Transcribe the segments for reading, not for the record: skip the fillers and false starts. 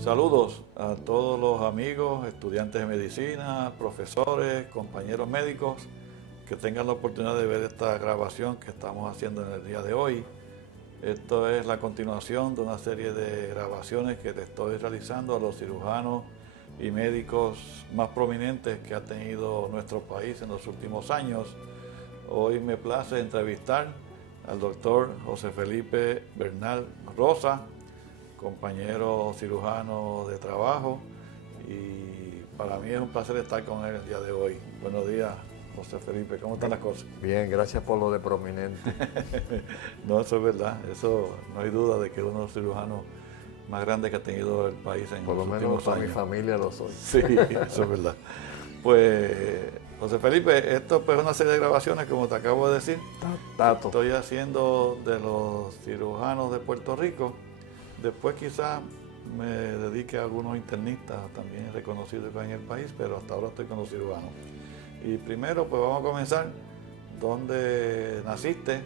Saludos a todos los amigos, estudiantes de medicina, profesores, compañeros médicos que tengan la oportunidad de ver esta grabación que estamos haciendo en el día de hoy. Esto es la continuación de una serie de grabaciones que te estoy realizando a los cirujanos y médicos más prominentes que ha tenido nuestro país en los últimos años. Hoy me place entrevistar al doctor José Felipe Bernal Rosa, compañero cirujano de trabajo, y para mí es un placer estar con él el día de hoy. Buenos días, José Felipe, ¿cómo están las cosas? Bien, gracias por lo de prominente. No, eso es verdad, eso no hay duda de que es uno de los cirujanos más grandes que ha tenido el país en Por lo los menos últimos para años. mi familia lo soy. Sí, eso es verdad. Pues, José Felipe, esto pues, es una serie de grabaciones, como te acabo de decir. Tato. Estoy haciendo de los cirujanos de Puerto Rico. Después quizás me dedique a algunos internistas también reconocidos en el país, pero hasta ahora estoy con los cirujanos. Y primero pues vamos a comenzar. ¿Dónde naciste?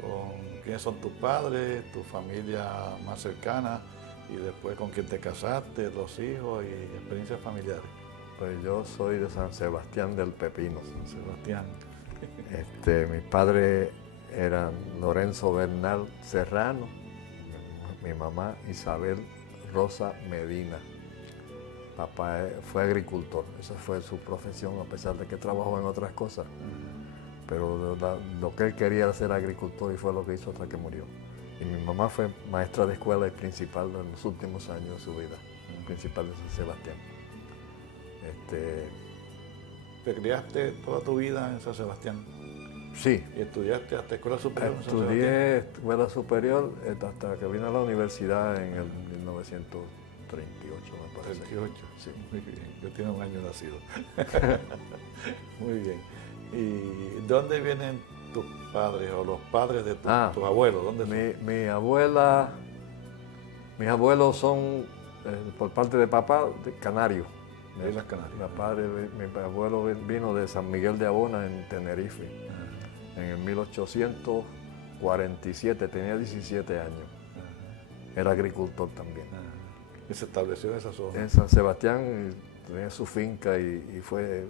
¿Con quiénes son tus padres, tu familia más cercana? Y después con quién te casaste, los hijos y experiencias familiares. Pues yo soy de San Sebastián del Pepino. San Sebastián. Mis padres eran Lorenzo Bernal Serrano, mi mamá Isabel Rosa Medina. Papá fue agricultor, esa fue su profesión, a pesar de que trabajó en otras cosas. Pero lo que él quería era ser agricultor y fue lo que hizo hasta que murió. Y mi mamá fue maestra de escuela y principal en los últimos años de su vida, principal de San Sebastián. ¿Te criaste toda tu vida en San Sebastián? Sí. ¿Y estudiaste hasta escuela superior en San Sebastián? Estudié escuela superior hasta que vine a la universidad en el 1938, me parece. 38, Sí. Muy bien, yo tengo un año nacido. Muy bien. ¿Y dónde vienen tus padres o los padres de tus abuelos? ¿Dónde son? Mis abuelos son, por parte de papá, de Canarios. De Islas Canarias. Mi abuelo vino de San Miguel de Abona, en Tenerife, en el 1847, tenía 17 años. Era agricultor también. ¿Y se estableció en esa zona? En San Sebastián tenía su finca y fue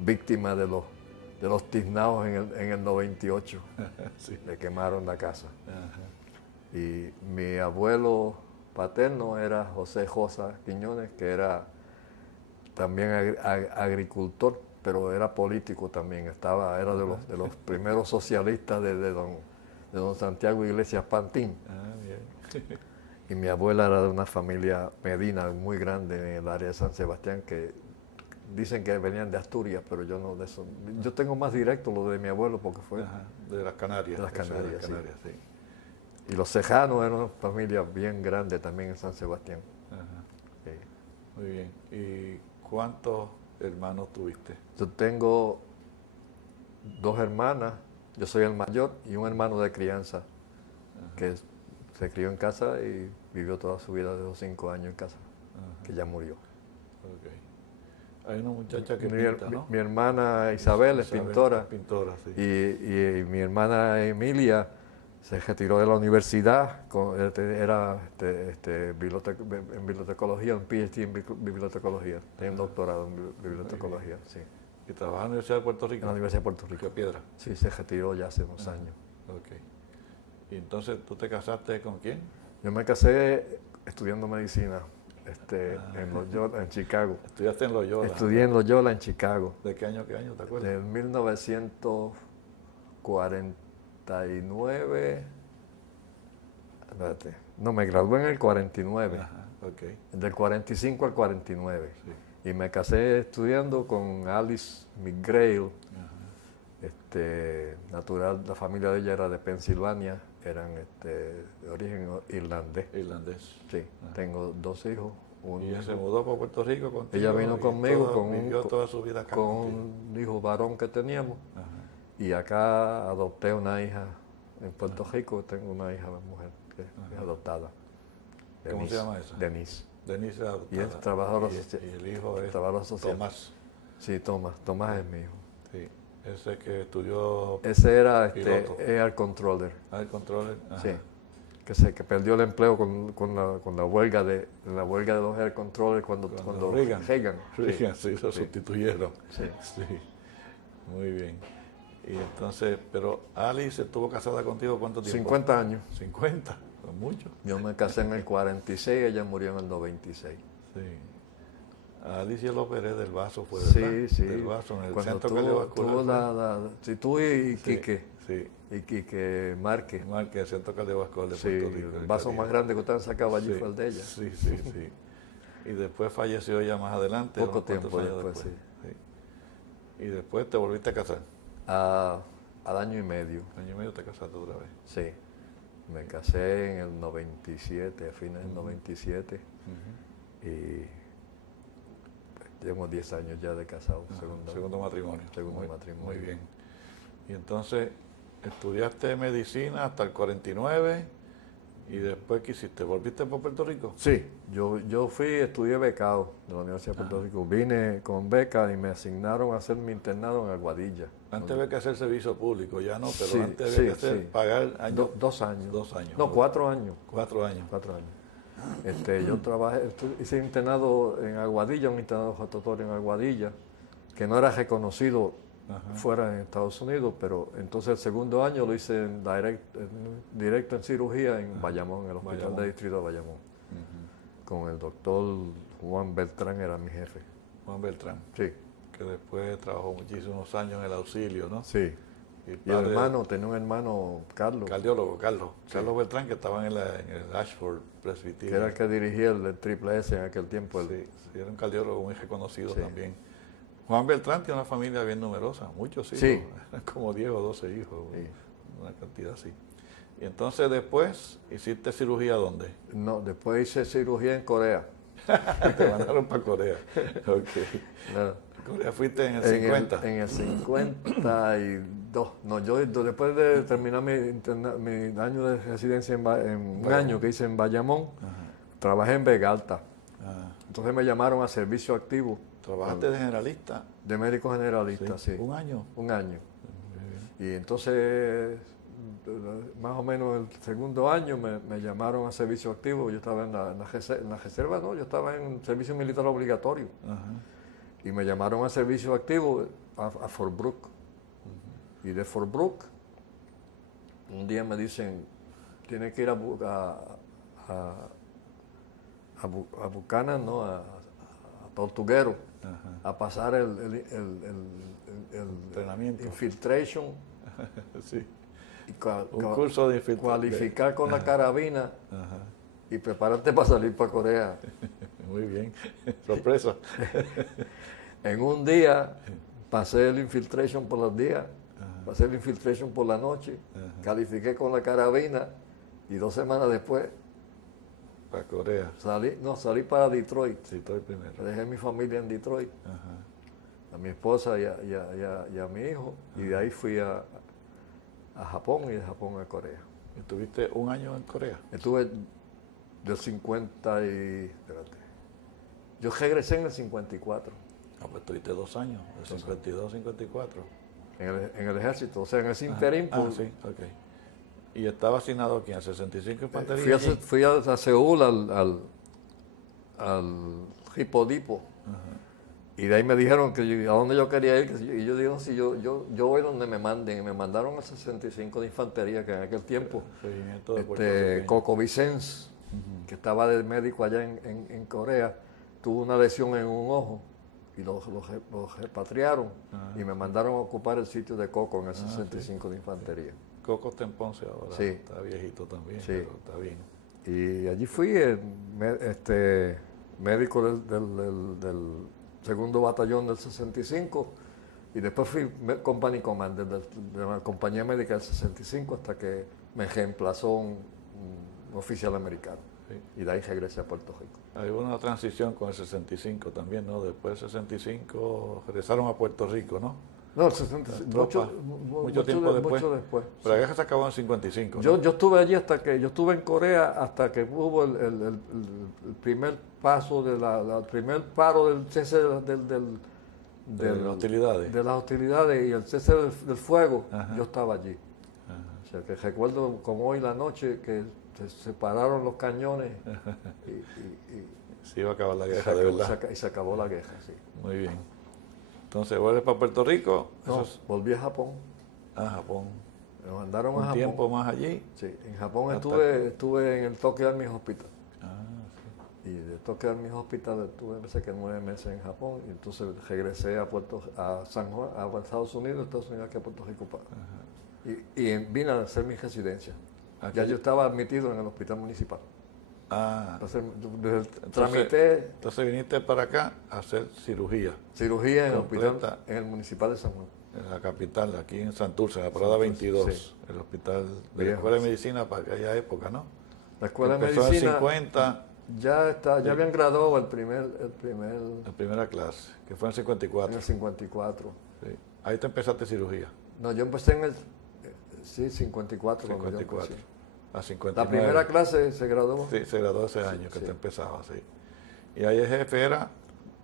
víctima de los tiznados en el 98. Sí. Le quemaron la casa. Ajá. Y mi abuelo paterno era José Josa Quiñones, que era también agricultor, pero era político también. Era de los primeros socialistas de don Santiago Iglesias Pantín. Bien. Y mi abuela era de una familia Medina muy grande en el área de San Sebastián, que dicen que venían de Asturias, pero yo no de eso. Yo tengo más directo lo de mi abuelo porque fue de las Canarias. De las Canarias, sí. Y los Cejanos eran una familia bien grande también en San Sebastián. Ajá. Sí. Muy bien. ¿Y cuántos hermanos tuviste? Yo tengo 2 hermanas, yo soy el mayor, y un hermano de crianza, que se crió en casa y vivió toda su vida de los 5 años en casa, que ya murió. Okay. Hay una muchacha que pinta, ¿no? Mi hermana Isabel es pintora. Es pintora, sí. Y mi hermana Emilia se retiró de la universidad, era en bibliotecología, un PhD en bibliotecología, tenía un doctorado en bibliotecología, sí. ¿Y trabaja en la Universidad de Puerto Rico? En la Universidad de Puerto Rico. ¿Qué piedra? Sí, se retiró ya hace unos años. Ok. ¿Y entonces tú te casaste con quién? Yo me casé estudiando medicina en Chicago. ¿Estudiaste en Loyola? Estudié en Loyola, en Chicago. ¿De qué año, te acuerdas? De 1949. Espérate. No, me gradué en el 49. Ajá, ok. Del 45 al 49. Sí. Y me casé estudiando con Alice McGrail, natural, la familia de ella era de Pensilvania, eran de origen irlandés. Irlandés. Sí, tengo 2 hijos. ¿Y ella se mudó para Puerto Rico contigo? Ella vino conmigo vivió toda su vida acá con contigo. un hijo varón que teníamos. Ajá. Y acá adopté una hija en Puerto Rico, tengo una hija mujer que es adoptada. ¿Cómo se llama esa? Denise. Denise es adoptada. Y es trabajador social. Y el hijo es social. Tomás. Sí, Tomás es mi hijo. Sí, ese que estudió Ese era piloto. Air Controller. Air Controller. Ajá. Sí. que perdió el empleo con la huelga de los air controllers cuando Reagan, sí, sí, lo sustituyeron. sí. Sí, muy bien. Y entonces, pero Alice estuvo casada contigo ¿cuánto tiempo? 50 años. 50, son mucho. Yo me casé en el 46, ella murió en el 96. Sí. Alicia López del Vaso fue, Sí, ¿verdad? sí. Del Vaso, en el Cuando centro tuvo cardiovascular. sí, tú y Sí, Quique. sí. Y Quique Márquez. Marque, el centro cardiovascular de Sí, Puerto Rico. el vaso más grande que usted sacaba allí Sí, fue el de ella. Sí, sí, sí. Y después falleció ella más adelante. Poco unos cuantos tiempo años después, sí. Sí. Y después te volviste a casar. Al año y medio. Año y medio te casaste otra vez. Sí. Me casé en el 97, a fines del 97. Y llevo 10 años ya de casado. Segundo matrimonio. Segundo matrimonio. Muy bien. Y entonces estudiaste medicina hasta el 49 y después ¿qué hiciste? ¿Volviste por Puerto Rico? Sí, yo estudié becado de la Universidad de Puerto Rico. Vine con beca y me asignaron a hacer mi internado en Aguadilla. Antes había que hacer servicio público, ya no, pero Sí, antes había que sí, hacer, sí. pagar años. 2 años. 2 años. No, 4 años. 4 años. 4 años. Yo hice internado en Aguadilla, un internado rotatorio en Aguadilla, que no era reconocido fuera en Estados Unidos, pero entonces el segundo año lo hice directo en cirugía en Bayamón, en el Hospital de Distrito de Bayamón, con el doctor Juan Beltrán, era mi jefe. Juan Beltrán, Sí, que después trabajó muchísimos años en el auxilio, ¿no? sí. Y el hermano, tenía un hermano, Carlos, cardiólogo, Carlos Beltrán, que estaba en el Ashford que Presbyterian. era el que dirigía el Triple S en aquel tiempo. Sí, era un cardiólogo muy reconocido Sí. también. Juan Beltrán tiene una familia bien numerosa, muchos hijos, Sí. como 10 o 12 hijos, Sí. una cantidad así. Y entonces después, ¿hiciste cirugía dónde? No, después hice cirugía en Corea. Te mandaron para Corea. Ok. No, Corea fuiste en el 50. En el 52. No, yo después de terminar mi año de residencia un año que hice en Bayamón, trabajé en Vega Alta. Ah, Entonces me llamaron a servicio activo ¿trabajaste de generalista? de médico generalista, sí. ¿Un año? Un año. Y entonces, más o menos el segundo año me llamaron a servicio activo. Yo estaba en la reserva, no, yo estaba en servicio militar obligatorio. Ajá. Y me llamaron a servicio activo a Fort Brooke. Y de Fort Brooke, un día me dicen, tienes que ir a Buchanan, ¿no? A Tortuguero, a pasar el Entrenamiento. infiltration Sí. y Un curso de infiltración. cualificar con la carabina Ajá. y prepararte para salir para Corea. Muy bien. Sorpresa. En un día pasé el infiltration por los días, pasé el infiltration por la noche, califiqué con la carabina y 2 semanas después Para Corea. salí para Detroit. Sí, estoy primero. Dejé mi familia en Detroit, Ajá. a mi esposa y a mi hijo, y de ahí fui a Japón y de Japón a Corea. ¿Estuviste un año en Corea? Estuve del 50 y... Espérate. Yo regresé en el 54, Ah, pues estuviste 2 años, de 52 a 54. en el ejército, o sea, en ese interín. Ah, sí, ok. ¿Y estaba asignado aquí al 65 Infantería? Fui a Seúl al Hipodipo. Y de ahí me dijeron que a dónde yo quería ir. Y yo digo, si yo voy donde me manden. Y me mandaron al 65 de Infantería, que en aquel tiempo, Regimiento de puertorriqueños. Coco Vicens, que estaba de médico allá en Corea, tuvo una lesión en un ojo y lo repatriaron y me mandaron a ocupar el sitio de Coco en el 65 de Infantería. Coco está en Ponce ahora, Sí. está viejito también, Sí. pero está bien. Y allí fui médico del segundo batallón del 65 y después fui company commander de la compañía médica del 65 hasta que me reemplazó un oficial americano. Sí. Y de ahí regresé a Puerto Rico. Hay una transición con el 65 también, ¿no? Después del 65 regresaron a Puerto Rico, ¿no? No, el 65, Mucho tiempo después. Mucho después. Pero la guerra se acabó en 55, ¿no? Yo estuve allí yo estuve en Corea hasta que hubo el primer paso, el primer paro del cese de las hostilidades. de las hostilidades y el cese del fuego. Ajá. Yo estaba allí. Ajá. O sea, que recuerdo como hoy la noche que se separaron los cañones y Se iba a acabar la guerra, de verdad. y se acabó la guerra, sí. Muy bien. Entonces, ¿vuelves para Puerto Rico? No, Eso es- volví a Japón. a Japón. Me mandaron a Un Japón. tiempo más allí. Sí, en Japón Hasta- estuve en el Tokyo Army Hospital. Ah, Y de Tokyo Army Hospital estuve, pensé que 9 meses en Japón. Y entonces regresé a San Juan, a Estados Unidos, aquí a Puerto Rico. Y vine a hacer mi residencia. Aquí- Ya yo estaba admitido en el hospital municipal. Ah, Tramité entonces viniste para acá a hacer cirugía cirugía en el completa. hospital, en el municipal de San Juan. en la capital, aquí en Santurce, en la parada Santurce, 22, sí. el hospital de la Viejo, Escuela de sí. Medicina para aquella época, ¿no? La escuela de Empezó en medicina 50, ya habían graduado el primer la primera clase, que fue en en 54. el 54. Sí. Ahí te empezaste cirugía, No, yo empecé en el 54. cuando yo 54. empecé. A 59. La primera clase se graduó. Sí, se graduó ese año que sí. te empezaba, sí. Y ahí el jefe era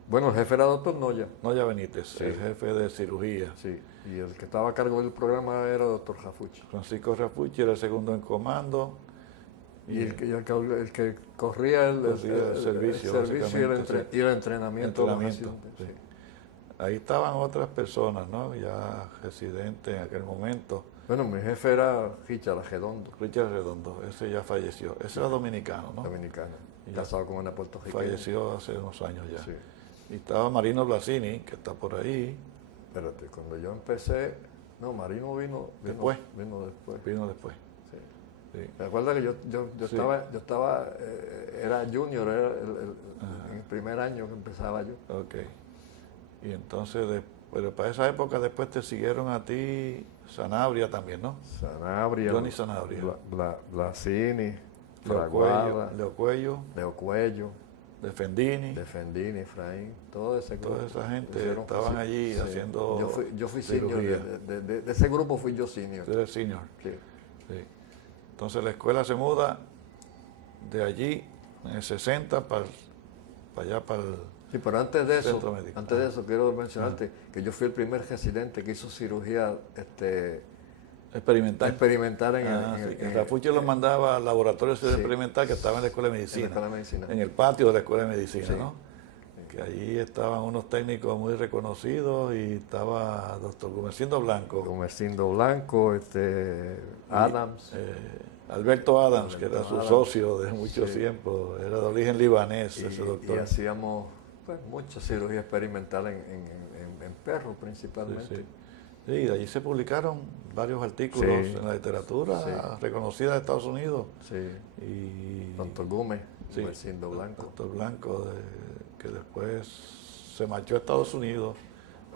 Bueno, el jefe era doctor Noya. Noya Benítez, el jefe de cirugía. Sí. Y el que estaba a cargo del programa era doctor Jafuchi. Francisco Rafucci era el segundo en comando. Y el que corría el servicio, y básicamente, y el entrenamiento. de los Entrenamiento, residentes, sí. sí. Ahí estaban otras personas, ¿no? Ya residentes en aquel momento. Bueno, mi jefe era Richard Arredondo, Richard Redondo, ese ya falleció. Ese era dominicano, ¿no? dominicano, Y casado con una puertorriqueña. Falleció hace unos años ya. Sí. Y estaba Marino Blasini, que está por ahí, Espérate, cuando yo empecé, no, Marino vino Después. Vino después. vino después. Sí. Sí. ¿Te acuerdas que yo Sí. estaba, era junior, era en el primer año que empezaba yo? Ok. Y entonces, pero para esa época después te siguieron a ti Sanabria también, ¿no? Sanabria, Johnny Sanabria. Blasini, Leo Fraguada, Cuello, Leo Cuello, Defendini, Defendini, Efraín, todo ese grupo. toda esa gente Hicieron- estaban allí sí. haciendo Yo fui senior, cirugía. de ese grupo fui yo senior. Tú eres senior. Sí. Sí. Entonces la escuela se muda de allí en el 60 para allá, para el... Sí, pero antes de Centro médico. eso quiero mencionarte que yo fui el primer residente que hizo cirugía experimental. experimental Sí. Rafucci los mandaba al laboratorio Sí. experimental que estaba en la Escuela de en la Medicina, Escuela de Medicina. en el patio de la Escuela de Medicina, Sí. ¿no? Que allí estaban unos técnicos muy reconocidos y estaba doctor Gumercindo Blanco, Comercindo Blanco, Adams. Alberto Adams, que era Alberto su Adams. socio de mucho Sí. tiempo, era de origen libanés y, ese y doctor. hacíamos pues, mucha cirugía experimental en perros principalmente. Sí, sí. Sí, de allí se publicaron varios artículos Sí. en la literatura Sí. reconocida de Estados Unidos. Sí. Y Doctor Gómez, sí, Comercindo Blanco. Doctor Blanco, que después se marchó a Estados Unidos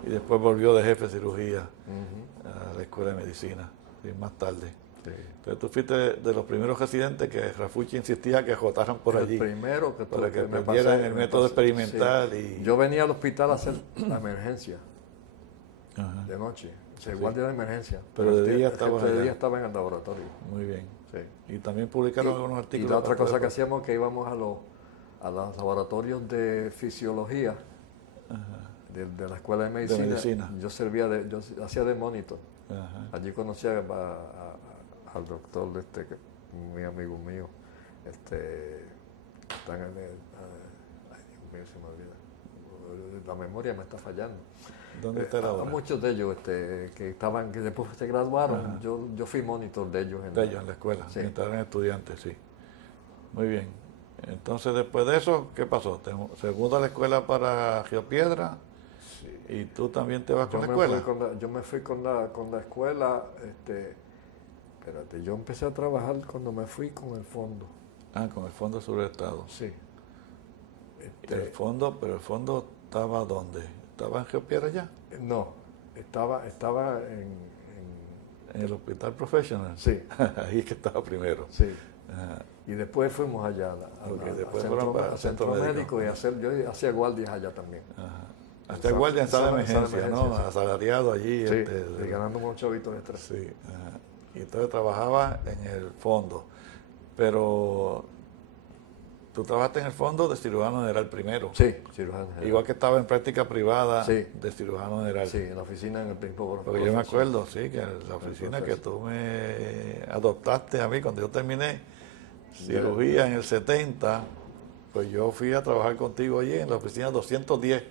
y después volvió de jefe de cirugía Ujú. a la Escuela de Medicina, sí, más tarde. Sí. Pero tú fuiste de los primeros residentes que Rafucci insistía que jotaran por El allí, primero que para que me aprendieran pasé- el me método pasé, experimental. sí. Y... Yo venía al hospital a hacer la emergencia Ajá, de noche, guardia de emergencia. Pero de El día el estabas de allá. día estaba en el laboratorio. muy bien. Sí. Y también publicaron Y- algunos Y artículos. la otra para cosa que poder- hacíamos es que íbamos a los laboratorios de fisiología de la escuela de medicina. medicina. Yo yo hacía de monitor. Ajá. Allí conocí al doctor, que muy amigo mío, están ay Dios mío, se me olvida. La memoria me está fallando. ¿Dónde está la A hora? muchos de ellos que después se graduaron, Ajá. yo fui monitor de ellos. De ellos en la escuela, Sí. mientras eran estudiantes, sí. Muy bien. Entonces, después de eso, ¿qué pasó? Se muda la escuela para Río Piedra y tú también te vas con la escuela. Yo me fui con la escuela, espérate, yo empecé a trabajar cuando me fui con el fondo. Ah, con el Fondo Sur del Estado. Sí. El fondo, pero el fondo estaba ¿dónde? ¿Estaba en Río Piedra ya? No, estaba En el Hospital Professional. sí, Ahí es que estaba primero. sí. Ajá. Y después fuimos allá Ok, al después centro, fueron para al el centro centro médico y yo hacía guardias allá también. Ajá. Hasta el guardia en sala de emergencia, ¿no? sí. Asalariado allí. Sí, y ganando unos chavitos extras. Sí, ajá. Y entonces trabajaba en el fondo. Pero tú trabajaste en el fondo de cirujano general primero. Sí, cirujano general. Igual que estaba en práctica privada Sí. de cirujano general. Sí, en la oficina en el mismo. Porque yo me acuerdo, sí, que en la oficina que tú me adoptaste a mí cuando yo terminé, cirugía en el 70, pues yo fui a trabajar contigo allí en la oficina 210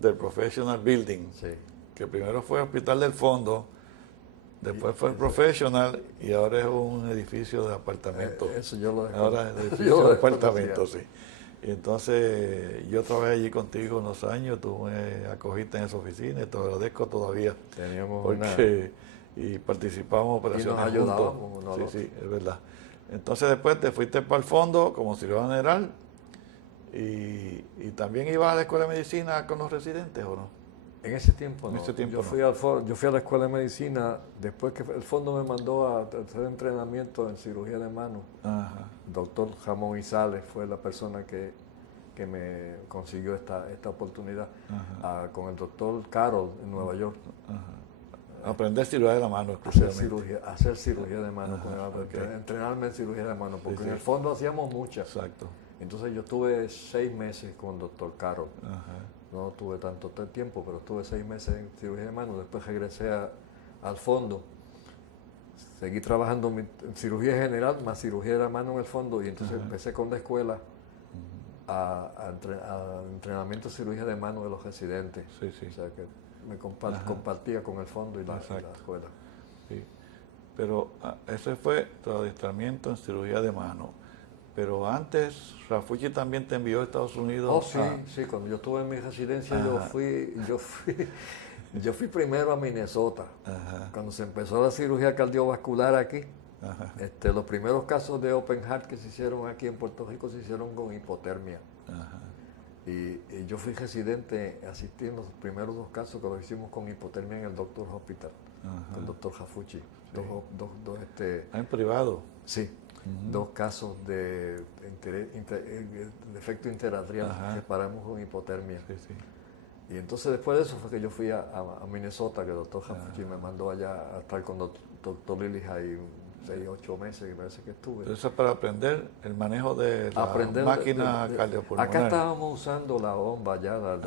del Professional Building, Sí. que primero fue Hospital del Fondo, después fue el Professional y ahora es un edificio de apartamentos. Eso yo lo Ahora es yo edificio lo de desconocía. apartamentos, sí. Y entonces yo trabajé allí contigo unos años, tú me acogiste en esa oficina y te agradezco todavía. Teníamos Porque y participamos en operaciones nos ayudábamos juntos. uno al Sí, es verdad. Entonces después te fuiste para el fondo como cirujano general y también ibas a la escuela de medicina con los residentes, ¿o no? En ese tiempo, En no. ese tiempo yo, no. fui a la escuela de medicina después que el fondo me mandó a hacer entrenamiento en cirugía de mano. Ajá. El doctor Ramón Izales fue la persona que me consiguió esta oportunidad con el doctor Carroll en Nueva York. Aprender cirugía de la mano Hacer exclusivamente. cirugía de mano, entrenarme en cirugía de mano, porque en el fondo hacíamos muchas. Exacto. Entonces yo estuve 6 meses con el doctor Carroll. Ajá. No tuve tanto tiempo, pero estuve 6 meses en cirugía de mano. Después regresé al fondo. Seguí trabajando en cirugía general, más cirugía de la mano en el fondo. Y entonces empecé con la escuela a entrenamiento de cirugía de mano de los residentes. Sí, sí. O sea que me compartía con el fondo y la escuela. Sí. Pero ese fue tu adiestramiento en cirugía de mano. Pero antes, Rafucci también te envió a Estados Unidos. Oh, sí, sí, cuando yo estuve en mi residencia, yo fui primero a Minnesota. Ajá. Cuando se empezó la cirugía cardiovascular aquí, Ajá. los primeros casos de open heart que se hicieron aquí en Puerto Rico se hicieron con hipotermia. Ajá. Y yo fui residente, asistí en los primeros 2 casos que los hicimos con hipotermia en el Doctor Hospital, con el doctor Jafucci. En privado. Sí, 2 casos de defecto interatrial que paramos con hipotermia. Sí, sí. Y entonces después de eso fue que yo fui a Minnesota, que el doctor Jafucci me mandó allá a estar con el doctor Lilis ahí 6, 8 meses, que parece que estuve. Eso es para aprender el manejo de la máquina cardiopulmonar. Acá estábamos usando la bomba ya, la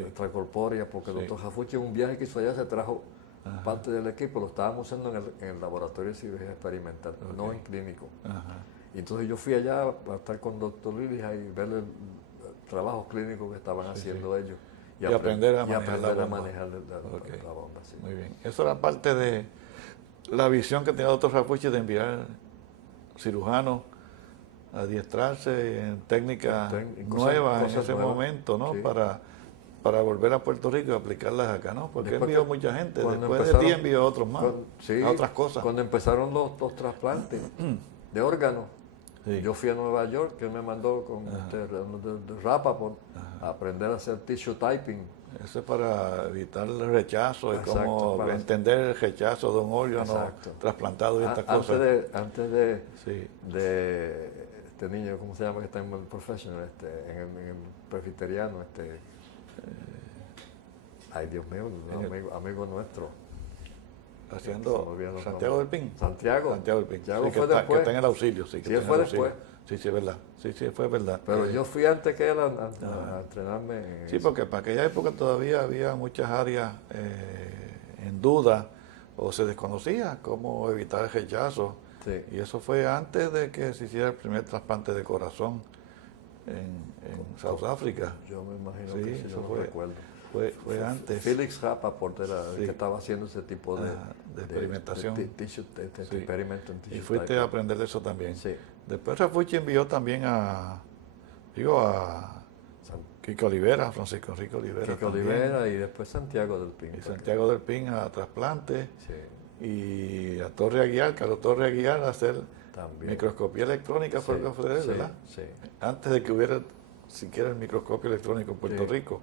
extracorpórea, porque el doctor Jafucci en un viaje que hizo allá se trajo parte del equipo, lo estábamos usando en el laboratorio de cirugía experimental, no en clínico. Ajá. Y entonces yo fui allá a estar con el doctor Lilis y ver el trabajo clínico que estaban haciendo ellos. Y aprender a manejar la bomba. La bomba, sí. Muy bien. Eso era parte de la visión que tenía el doctor Rafucci de enviar cirujanos a adiestrarse en técnicas nuevas en ese momento, ¿no? Sí. Para volver a Puerto Rico y aplicarlas acá, ¿no? Porque envió mucha gente. Después de ti envió a otros más, a otras cosas. Cuando empezaron los trasplantes de órganos, sí. Yo fui a Nueva York, que él me mandó con de Rappaport a aprender a hacer tissue typing. Eso es para evitar el rechazo y cómo entender el rechazo de un órgano trasplantado y estas cosas. Antes de este niño, ¿cómo se llama? Que está en el professional, en el presbiteriano, ay Dios mío, amigo nuestro. Haciendo Santiago del Pin. Santiago del Pin. Santiago sí, fue después. Que está en el auxilio. Sí, él fue después. Sí, es verdad. Sí, fue verdad. Pero yo fui antes que él a entrenarme en sí, porque para aquella época todavía había muchas áreas en duda o se desconocía cómo evitar el rechazo. Sí. Y eso fue antes de que se hiciera el primer trasplante de corazón en South Africa. Yo me imagino sí, que yo no recuerdo. Fue antes. Felix Rappaport era el que estaba haciendo ese tipo de experimentación. Experimento en tissue. Y fuiste a aprender de eso también. Sí. Después Rafucci envió también a Kiko Olivera, Francisco Enrique Olivera. Kiko Olivera y después Santiago del Pin. Y Santiago del Pin a trasplante. Sí. Y a Torre Aguiar, Carlos Torre Aguiar a hacer microscopía electrónica, fue lo que fue él, ¿verdad? Sí. Antes de que hubiera siquiera el microscopio electrónico en Puerto Rico.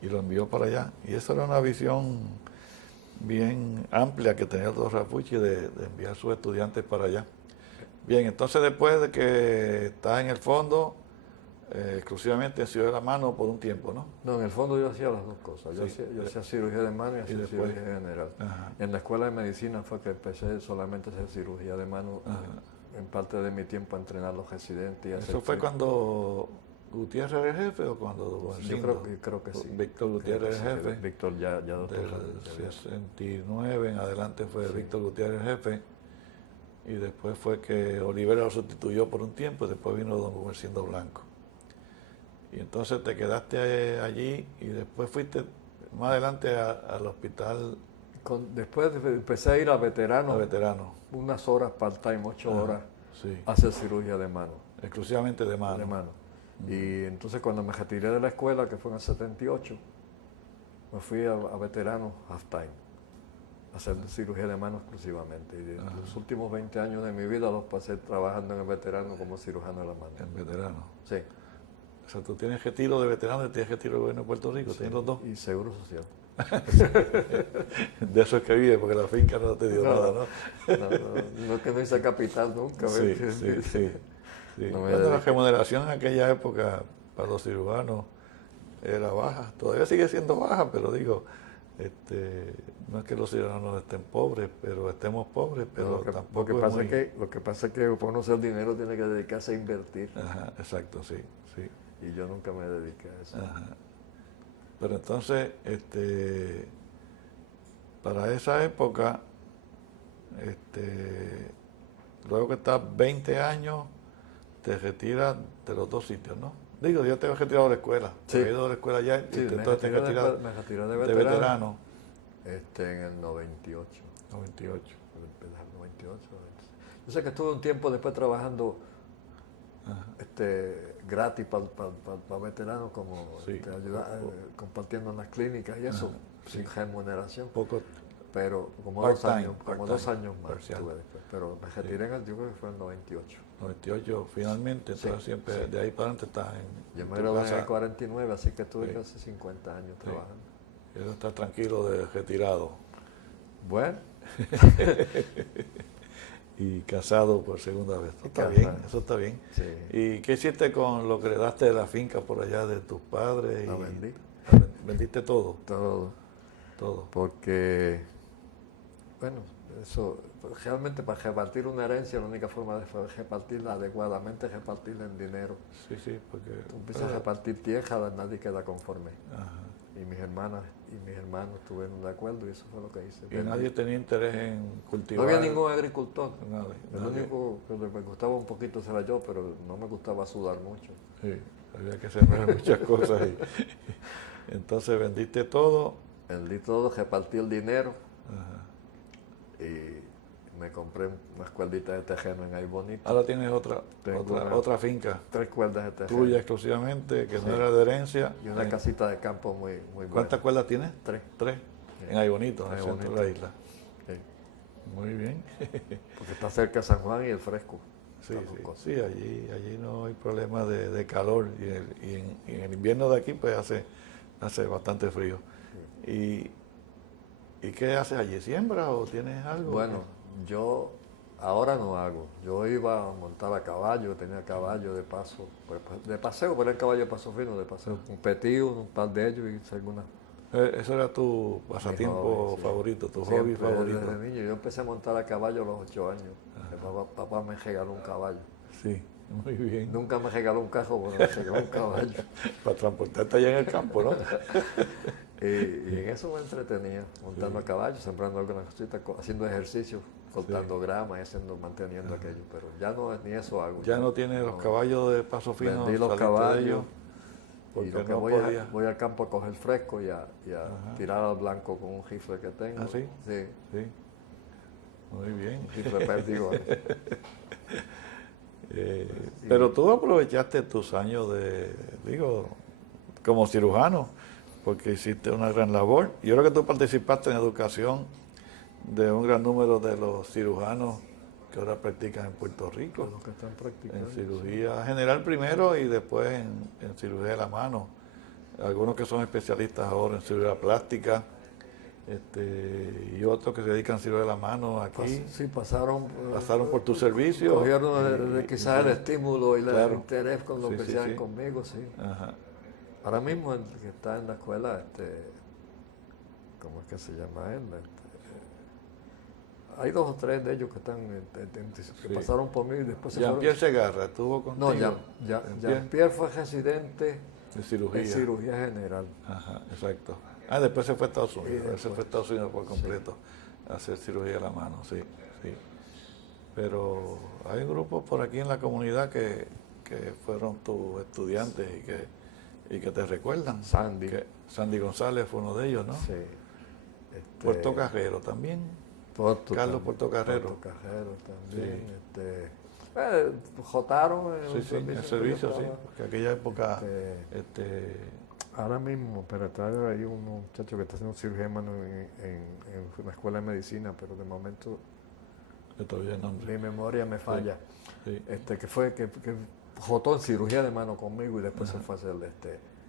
Y lo envió para allá. Y eso era una visión bien amplia que tenía el doctor Rafucci de enviar a sus estudiantes para allá. Bien, entonces después de que estás en el fondo, exclusivamente en cirugía de la mano por un tiempo, ¿no? No, en el fondo yo hacía las dos cosas. Yo hacía cirugía de mano y hacía cirugía general. En la escuela de medicina fue que empecé solamente a hacer cirugía de mano, en parte de mi tiempo a entrenar a los residentes. Y ¿Eso fue cuando Gutiérrez era el jefe o cuando yo creo que sí. Víctor Gutiérrez era el jefe. Víctor ya doctor. Del 69 en adelante fue Víctor Gutiérrez el jefe. y después fue que Olivera lo sustituyó por un tiempo y después vino don Gumersindo Blanco. Y entonces te quedaste allí y después fuiste más adelante al hospital. Después empecé a ir a veteranos. A veteranos. Unas horas part-time, 8 horas, Sí. a hacer cirugía de mano. Exclusivamente de mano. De mano. Y entonces cuando me retiré de la escuela, que fue en el 78, me fui a veteranos half-time, a hacer cirugía de mano exclusivamente. Y los últimos 20 años de mi vida los pasé trabajando en el veterano como cirujano de la mano. En veterano. Sí. O sea, tú tienes retiro de veterano y tienes retiro del gobierno de Puerto Rico, Sí. tienes los dos. Y seguro social. De eso es que vive, porque la finca no te dio nada, ¿no? No es que no hice capital nunca. Sí, sí, sí. No me Bueno, la dediqué. remuneración en aquella época para los cirujanos era baja. Todavía sigue siendo baja, pero digo, no es que los cirujanos estén pobres, pero estemos pobres, pero tampoco lo que pasa es que para uno hacer dinero tiene que dedicarse a invertir. Ajá, exacto, sí, sí. Y yo nunca me dediqué a eso. Ajá. Pero entonces, para esa época, luego que estás 20 años, te retiras de los dos sitios, ¿no? Digo, yo te he retirado de la escuela. Sí. Te he ido de la escuela ya y Sí, entonces te retirado me retiré de de veterano. en el 98. 98. 98. Yo sé que estuve un tiempo después trabajando gratis para veteranos, como Sí. compartiendo en las clínicas y eso, sin remuneración. Poco, Pero como Part-time, 2 años más parcial. estuve después. Pero me retiré yo creo que fue en el 98. 98 finalmente, entonces Sí, siempre sí. de ahí para adelante estás en Yo me tu gradué en casa. el 49, así que estuve Sí. casi 50 años trabajando. Eso está tranquilo de retirado Bueno, y casado por segunda vez. Eso está casado. bien, eso está bien. sí, ¿Y qué hiciste con lo que le daste de la finca por allá de tus padres? la vendí. ¿Vendiste todo? Todo. Todo. Porque, bueno, eso, realmente para repartir una herencia, la única forma de repartirla adecuadamente es repartirla en dinero. Sí, sí, porque... Tú empiezas a repartir tierra, nadie queda conforme. Ajá. Y mis hermanas y mis hermanos estuvieron de acuerdo y eso fue lo que hice. Y nadie tenía interés en No cultivar. había ningún agricultor. Nadie, El nadie. único que me gustaba un poquito era yo, pero no me gustaba sudar mucho. Sí, había que sembrar muchas cosas. Entonces vendiste todo. Vendí todo, repartí el dinero Ajá. y me compré unas cuerditas de terreno en ahí bonito. Ahora tienes otra Tengo otra finca 3 cuerdas de terreno. tuya exclusivamente, que Sí. no era de herencia. Y una casita de campo muy ¿Cuántas buena. cuerdas tienes? 3. Tres. Sí. En Aybonito, en el Ahí centro de Bonito. la isla. Sí. Muy bien. Porque está cerca de San Juan y el fresco. Sí, Las dos sí, cosas. sí, allí no hay problema de calor y en el invierno de aquí pues hace bastante frío. ¿Y qué haces allí? ¿Siembras o tienes algo? Bueno, yo ahora no hago. Yo iba a montar a caballo, tenía caballo de paso, pues, de paseo, pero el caballo de paso fino, de paseo. Un petío, un par de ellos y hice algunas. Eso era tu pasatiempo hobby, sí. favorito, tu Siempre, hobby favorito. Desde niño, yo empecé a montar a caballo a los 8 años. Papá me regaló un caballo. Sí, muy bien. Nunca me regaló un carro, pero me regaló un caballo. Para transportarte allá en el campo, ¿no? Y en eso me entretenía, montando a caballo, sembrando algunas cositas, haciendo ejercicio, cortando grama y manteniendo aquello. Pero ya no, ni eso hago. Ya no tienes los caballos de paso fino. Vendí los saliste de caballos. ellos, Y porque lo que no voy, podías. voy al campo a coger fresco y a tirar al blanco con un rifle que tengo. ¿Ah, sí? Sí, Sí, muy bien. un rifle pértigo. Pero tú aprovechaste tus años como cirujano, porque hiciste una gran labor. Yo creo que tú participaste en educación de un gran número de los cirujanos que ahora practican en Puerto Rico, Los que están practicando. en cirugía general primero y después en cirugía de la mano. Algunos que son especialistas ahora en cirugía plástica, y otros que se dedican a cirugía de la mano aquí. Sí, pasaron Pasaron por tu servicio. Cogieron quizás el estímulo y el Claro. interés con lo Sí, que sí, hacían sí. conmigo, sí. Ajá. Ahora mismo el que está en la escuela, ¿cómo es que se llama él? Hay 2 o 3 de ellos que están que Sí. pasaron por mí y después se Jean-Pierre fueron. Segarra estuvo contigo. No, Jean-Pierre, Jean-Pierre fue residente de cirugía. en cirugía general. Ajá, exacto. Después se fue a Estados Unidos. Sí, Él se fue a Estados Unidos por completo a hacer cirugía de la mano, sí, sí. pero hay un grupo por aquí en la comunidad que fueron tus estudiantes y que te recuerdan. Sandy. Sandy González fue uno de ellos, ¿no? Sí. Puerto Carrero también. Carlos Portocarrero. Portocarrero también. Sí. Jotaron en el servicio, sí. Porque aquella época... Ahora mismo, pero hay un muchacho que está haciendo cirugía de mano en una escuela de medicina, pero de momento todavía el nombre. Mi memoria me falla. Sí. Que jotó en cirugía de mano conmigo y después se fue a hacer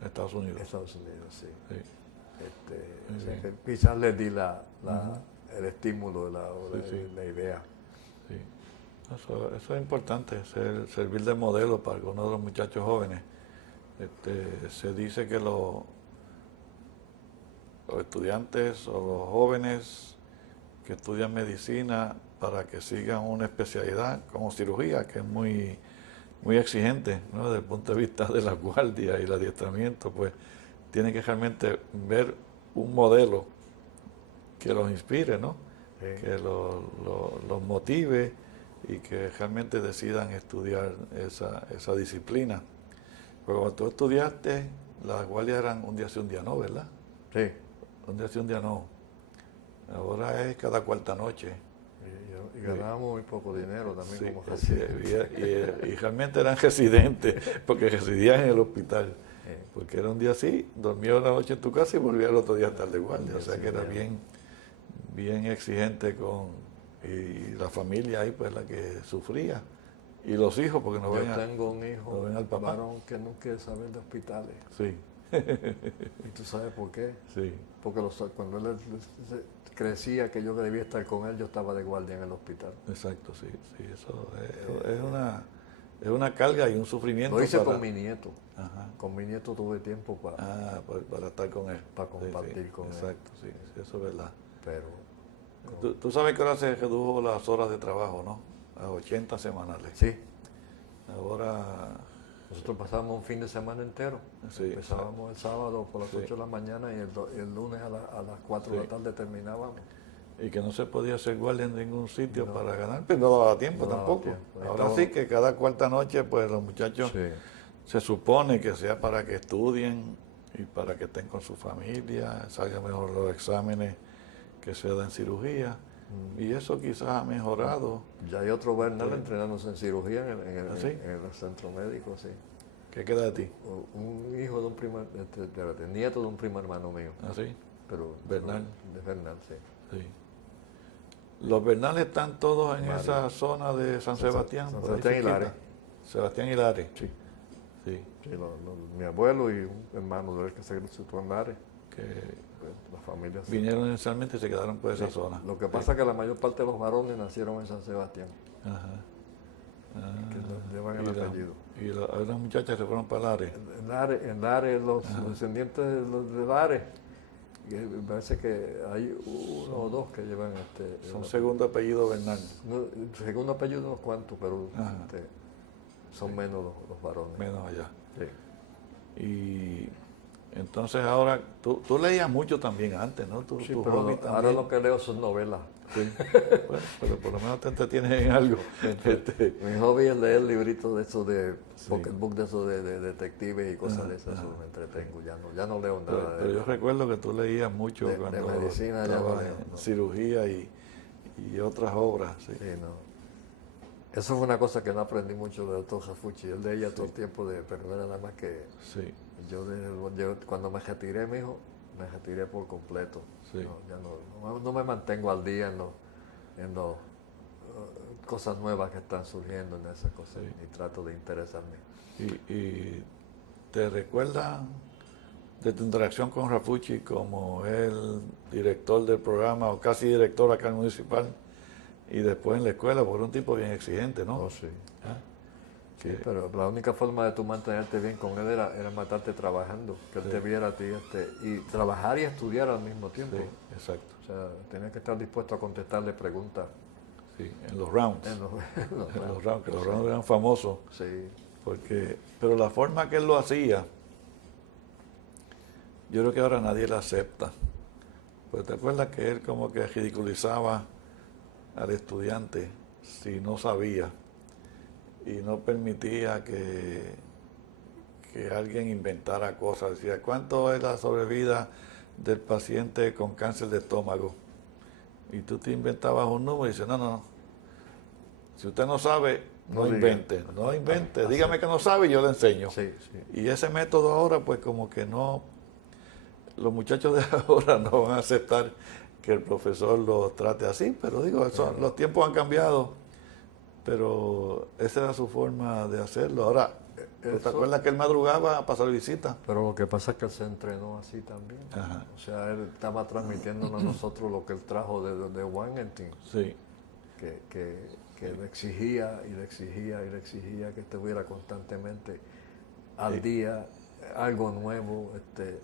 Estados Unidos. Estados Unidos, sí. Sí. Quizás le di el estímulo, la idea. Sí. Eso es importante, servir de modelo para algunos de los muchachos jóvenes. Se dice que los estudiantes o los jóvenes que estudian medicina para que sigan una especialidad como cirugía, que es muy, muy exigente, ¿no? Desde el punto de vista de la guardia y el adiestramiento, pues tienen que realmente ver un modelo que los inspire, ¿no? Sí. Que los motive y que realmente decidan estudiar esa disciplina. Porque cuando tú estudiaste, las guardias eran un día sí, un día no, ¿verdad? Sí. Un día sí, un día no. Ahora es cada cuarta noche. Y ganábamos muy poco dinero también, sí, como residentes. Y realmente eran residentes, porque residían en el hospital. Porque era un día así, dormía una noche en tu casa y volvía el otro día a estar de guardia. O sea que era bien exigente y la familia ahí pues la que sufría. Y los hijos, porque no ven Yo tengo un hijo no ven al papá. varón que no quiere saber de hospitales. Sí. ¿Y tú sabes por qué? Sí. Porque cuando él crecía, que yo debía estar con él, yo estaba de guardia en el hospital. Exacto, sí. Eso es una carga y un sufrimiento. Lo hice con mi nieto. Ajá. Con mi nieto tuve tiempo para estar con él. Para compartir con él. Exacto, sí, eso es verdad. Pero tú sabes que ahora se redujo las horas de trabajo, ¿no? A 80 semanales. Sí. Ahora... Nosotros pasábamos un fin de semana entero. Sí, empezábamos el sábado por las 8 de la mañana y el lunes a las 4 de la tarde terminábamos. Y que no se podía hacer guardia en ningún sitio para ganar, pero no daba tiempo tampoco. Ahora sí que cada cuarta noche, pues los muchachos se supone que sea para que estudien y para que estén con su familia, salgan mejor los exámenes que se dan en cirugía. Y eso quizás ha mejorado. Ya hay otro Bernal entrenándose en cirugía en el centro médico, sí. ¿Qué queda de ti? Un hijo de un nieto de un primo hermano mío. ¿Ah, sí? Pero Bernal. De Bernal, sí. Los Bernales están todos en esa zona de San Sebastián. San Sebastián y Lares. Sebastián y Lares. Sí. Sí. Mi abuelo y un hermano de él que se situó en Lares. Las familias vinieron inicialmente y se quedaron por esa zona. Lo que pasa es que la mayor parte de los varones nacieron en San Sebastián. Ajá. Que llevan el apellido. Y hay unas muchachas que se fueron para Lares. En Lares, los descendientes de Lares, me parece que hay uno o dos que llevan son segundo apellido Bernal. Segundo apellido unos cuantos, pero son menos los varones. Menos allá. Sí. Y entonces ahora, tú leías mucho también antes, ¿no? Sí, pero ahora lo que leo son novelas. Sí. Bueno, pero por lo menos te entretienes en algo. Mi hobby es leer libritos de esos pocket book de esos de detectives y cosas de esas, eso me entretengo, ya no leo nada. Pero yo recuerdo que tú leías mucho de cuando medicina, estabas en cirugía y otras obras. Sí. Sí, no. Eso fue una cosa que no aprendí mucho de Otto Rafucci. Él leía todo el tiempo, pero no era nada más que... Sí. Yo cuando me retiré, me retiré por completo. Sí. No me mantengo al día en las cosas nuevas que están surgiendo en esas cosas, y trato de interesarme. ¿Y te recuerdas de tu interacción con Rafucci como el director del programa o casi director acá en el municipal y después en la escuela? Porque era un tipo bien exigente, ¿no? Oh, sí. Sí, pero la única forma de tú mantenerte bien con él era matarte trabajando, que él te viera a ti y trabajar y estudiar al mismo tiempo. Sí, exacto. O sea, tenías que estar dispuesto a contestarle preguntas. Sí, en los rounds. En los rounds, que los rounds eran famosos. Sí. Pero la forma que él lo hacía, yo creo que ahora nadie la acepta. Pues te acuerdas que él como que ridiculizaba al estudiante si no sabía y no permitía que alguien inventara cosas. Decía, ¿cuánto es la sobrevida del paciente con cáncer de estómago? Y tú te inventabas un número y dices, no. Si usted no sabe, no invente, dígame que no sabe y yo le enseño. Sí. Y ese método ahora, pues como que no, los muchachos de ahora no van a aceptar que el profesor lo trate así, pero digo, los tiempos han cambiado, pero esa era su forma de hacerlo. Ahora, ¿tú te acuerdas que él madrugaba a pasar visita? Pero lo que pasa es que él se entrenó así también. Ajá. O sea, él estaba transmitiéndonos a nosotros lo que él trajo de Wangentin. Sí. Que le exigía que estuviera constantemente al día, algo nuevo.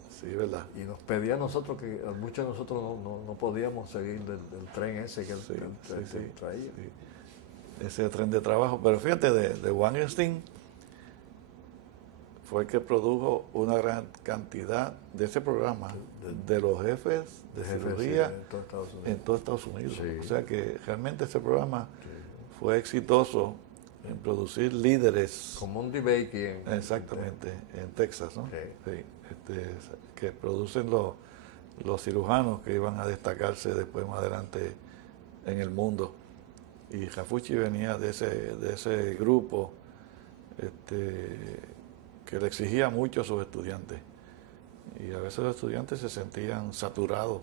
Sí, ¿verdad? Y nos pedía a nosotros que muchos de nosotros no podíamos seguir del tren ese que él traía. Sí. Ese tren de trabajo. Pero fíjate, de Wangenstein fue el que produjo una gran cantidad de ese programa, de los jefes de cirugía en todo Estados Unidos. Sí. O sea que realmente ese programa fue exitoso en producir líderes. Como un debate Exactamente, en Texas, ¿no? Sí. Sí, que producen los cirujanos que iban a destacarse después más adelante en el mundo. Y Jafuchi venía de ese grupo que le exigía mucho a sus estudiantes. Y a veces los estudiantes se sentían saturados.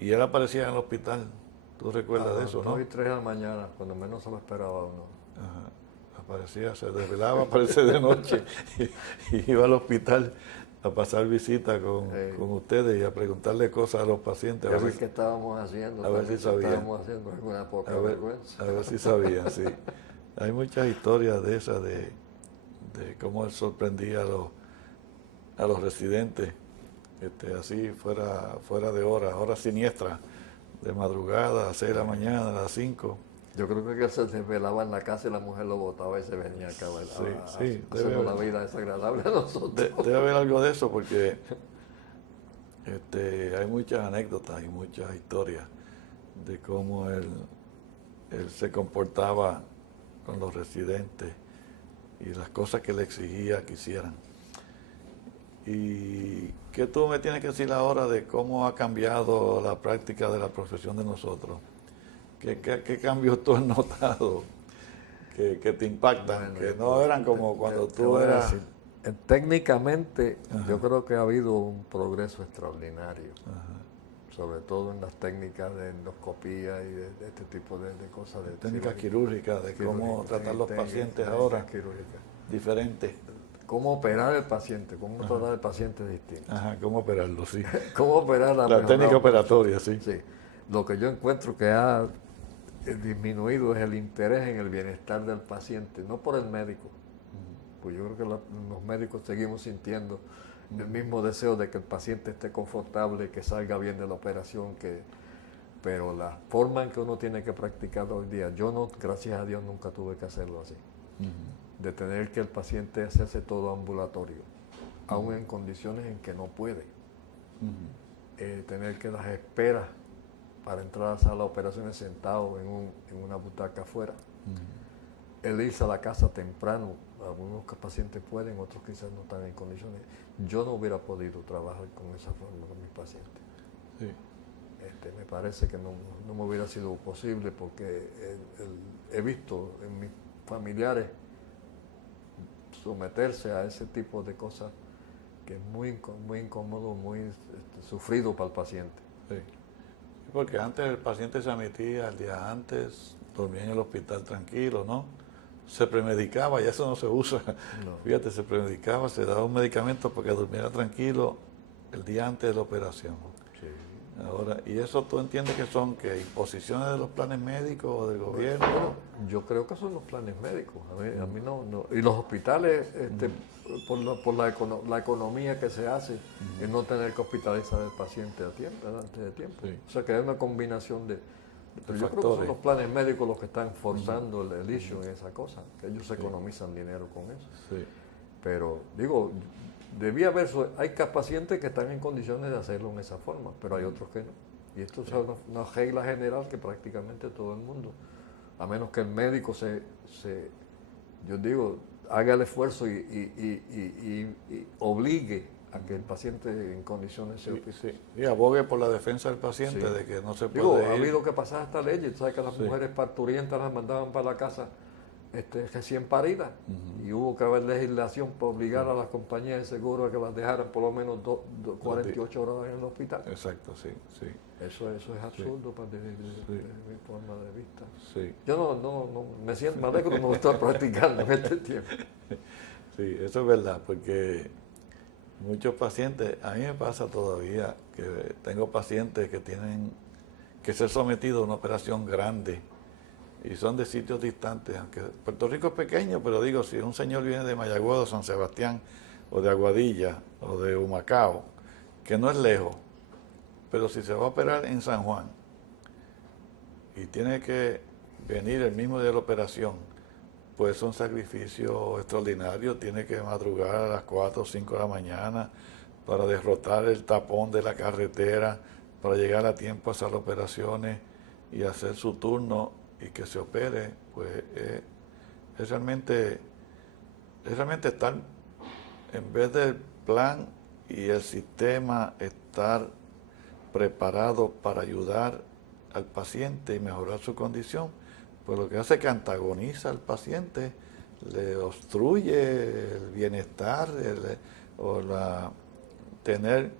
Y él aparecía en el hospital. ¿Tú recuerdas de eso, no? 2 y 3 de la mañana, cuando menos se lo esperaba uno. Ajá. Aparecía, se desvelaba, aparece de noche y iba al hospital a pasar visita con ustedes y a preguntarle cosas a los pacientes. A ver qué estábamos haciendo. A ver si sabían. Estábamos haciendo alguna poca vergüenza. A ver si sabían, sí. Hay muchas historias de esas, de cómo él sorprendía a los residentes, así fuera de horas siniestras, de madrugada, a las 6 de la mañana, a las 5. Yo creo que él se desvelaba en la casa y la mujer lo botaba y se venía acá a hacernos la vida desagradable a nosotros. Debe haber algo de eso porque hay muchas anécdotas y muchas historias de cómo él se comportaba con los residentes y las cosas que le exigía que hicieran. ¿Y qué tú me tienes que decir ahora de cómo ha cambiado la práctica de la profesión de nosotros? ¿Qué cambios tú has notado que te impactan? Que no eran como cuando tú eras... Técnicamente, yo creo que ha habido un progreso extraordinario. Sobre todo en las técnicas de endoscopía y de este tipo de cosas. De técnicas quirúrgicas, de cómo tratar los pacientes ahora. Diferente. Cómo operar al paciente, cómo tratar al paciente distinto. Ajá, cómo operarlo, sí. Cómo operar la técnica operatoria, sí. Sí. Lo que yo encuentro que ha disminuido es el interés en el bienestar del paciente, no por el médico. Pues yo creo que los médicos seguimos sintiendo el mismo deseo de que el paciente esté confortable, que salga bien de la operación, pero la forma en que uno tiene que practicarlo hoy día, yo no, gracias a Dios, nunca tuve que hacerlo así. De tener que el paciente hacerse todo ambulatorio, aún en condiciones en que no puede. Tener que las esperas para entrar a la sala de operaciones sentado en una butaca afuera. El irse a la casa temprano, algunos pacientes pueden, otros quizás no están en condiciones. Yo no hubiera podido trabajar con esa forma con mis pacientes. Sí. Me parece que no me hubiera sido posible porque he visto en mis familiares someterse a ese tipo de cosas que es muy incómodo, muy sufrido para el paciente. Sí. Porque antes el paciente se admitía el día antes, dormía en el hospital tranquilo, ¿no? Se premedicaba, ya eso no se usa. No. Fíjate, se premedicaba, se daba un medicamento para que durmiera tranquilo el día antes de la operación. Sí. Ahora, ¿y eso tú entiendes que son imposiciones de los planes médicos o del gobierno? Bueno, yo creo que son los planes médicos. A mí no. Y los hospitales, por la economía que se hace, es no tener que hospitalizar al paciente antes de tiempo. Sí. O sea que hay una combinación de yo creo que son los planes médicos los que están forzando el issue en esa cosa, que ellos se economizan dinero con eso. Sí. Pero, hay pacientes que están en condiciones de hacerlo en esa forma, pero hay otros que no. Y esto es una regla general que prácticamente todo el mundo, a menos que el médico yo digo, haga el esfuerzo y obligue a que el paciente en condiciones se sí. Y abogue por la defensa del paciente, de que no se puede Digo, ir. ha habido que pasar esta ley, tú sabes que las Sí. mujeres parturientas las mandaban para la casa recién paridas, y hubo que haber legislación para obligar a las compañías de seguro a que las dejaran por lo menos 48 horas en el hospital. Exacto, sí. Eso es absurdo desde mi forma de vista. Sí. Yo no me alegro no estar practicando en este tiempo. Sí, eso es verdad, porque muchos pacientes, a mí me pasa todavía que tengo pacientes que tienen que ser sometidos a una operación grande y son de sitios distantes, aunque Puerto Rico es pequeño, pero digo, si un señor viene de Mayagüez o San Sebastián o de Aguadilla o de Humacao, que no es lejos, pero si se va a operar en San Juan y tiene que venir el mismo día de la operación, pues es un sacrificio extraordinario, tiene que madrugar a las 4 o 5 de la mañana para derrotar el tapón de la carretera, para llegar a tiempo a hacer las operaciones y hacer su turno y que se opere, pues es realmente estar, en vez del plan y el sistema, estar preparado para ayudar al paciente y mejorar su condición, pues lo que hace es que antagoniza al paciente, le obstruye el bienestar, tener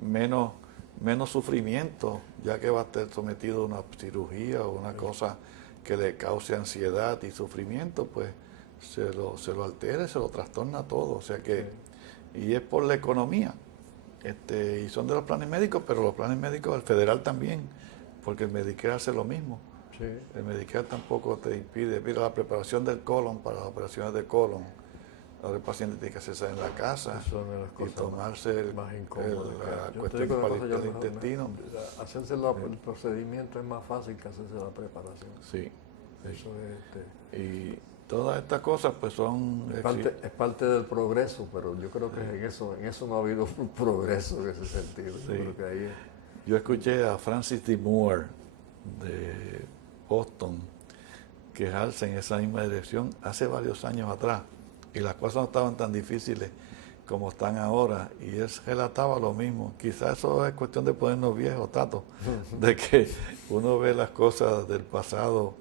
menos sufrimiento, ya que va a estar sometido a una cirugía o una cosa que le cause ansiedad y sufrimiento, pues se lo altera, se lo trastorna todo. O sea que, y es por la economía. Y son de los planes médicos, pero los planes médicos, el federal también, porque el Medicare hace lo mismo. Sí. El Medicare tampoco te impide, mira, la preparación del colon para las operaciones de colon. Ahora el paciente tiene que hacerse en la casa y tomarse más incómodas. la cuestión del intestino. Hacerse el procedimiento es más fácil que hacerse la preparación. Sí. Eso es, y todas estas cosas pues son... Es parte del progreso, pero yo creo que en eso no ha habido progreso en ese sentido. Sí. Yo creo que ahí Yo escuché a Francis D. Moore de Boston quejarse en esa misma dirección hace varios años atrás, y las cosas no estaban tan difíciles como están ahora, y él relataba lo mismo. Quizás eso es cuestión de ponernos viejos, Tato, de que uno ve las cosas del pasado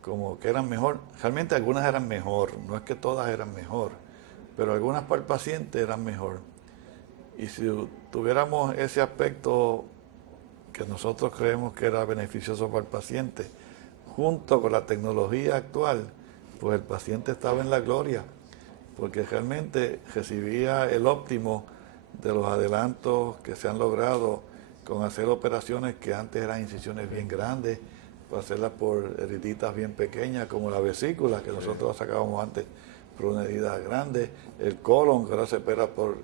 como que eran mejor. Realmente algunas eran mejor, no es que todas eran mejor, pero algunas para el paciente eran mejor. Y si tuviéramos ese aspecto que nosotros creemos que era beneficioso para el paciente, junto con la tecnología actual, pues el paciente estaba en la gloria, porque realmente recibía el óptimo de los adelantos que se han logrado con hacer operaciones que antes eran incisiones bien grandes, para hacerlas por heriditas bien pequeñas, como la vesícula, que nosotros la sacábamos antes por una herida grande, el colon, que ahora se opera por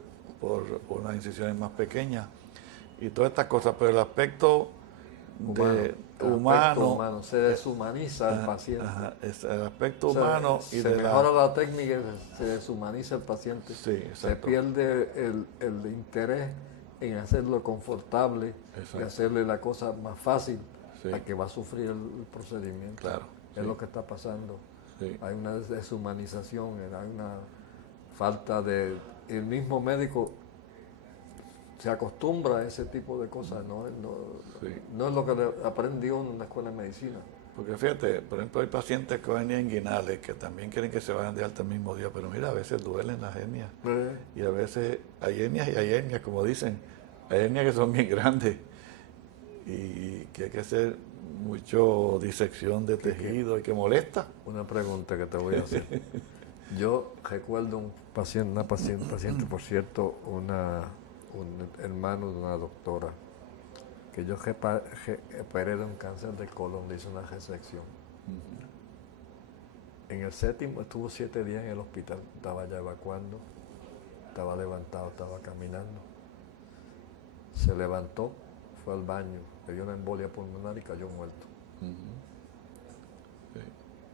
unas incisiones más pequeñas, y todas estas cosas, pero el aspecto humano, se deshumaniza el paciente. El aspecto humano y se mejora la técnica, se deshumaniza el paciente. Sí, se pierde el interés en hacerlo confortable, y hacerle la cosa más fácil a que va a sufrir el procedimiento. Claro, es lo que está pasando. Sí. Hay una deshumanización, hay una falta de... El mismo médico se acostumbra a ese tipo de cosas, no es lo que le aprendió en una escuela de medicina. Porque fíjate, por ejemplo, hay pacientes con hernias inguinales que también quieren que se vayan de alta el mismo día, pero mira, a veces duelen las hernias. Y a veces hay hernias y hay hernias, como dicen. Hay hernias que son bien grandes y que hay que hacer mucho disección de tejido y que molesta. Una pregunta que te voy a hacer. Yo recuerdo un paciente, por cierto, un hermano de una doctora, que yo operé de un cáncer de colon, le hice una resección. En el séptimo estuvo 7 días en el hospital, estaba ya evacuando, estaba levantado, estaba caminando. Se levantó, fue al baño, le dio una embolia pulmonar y cayó muerto.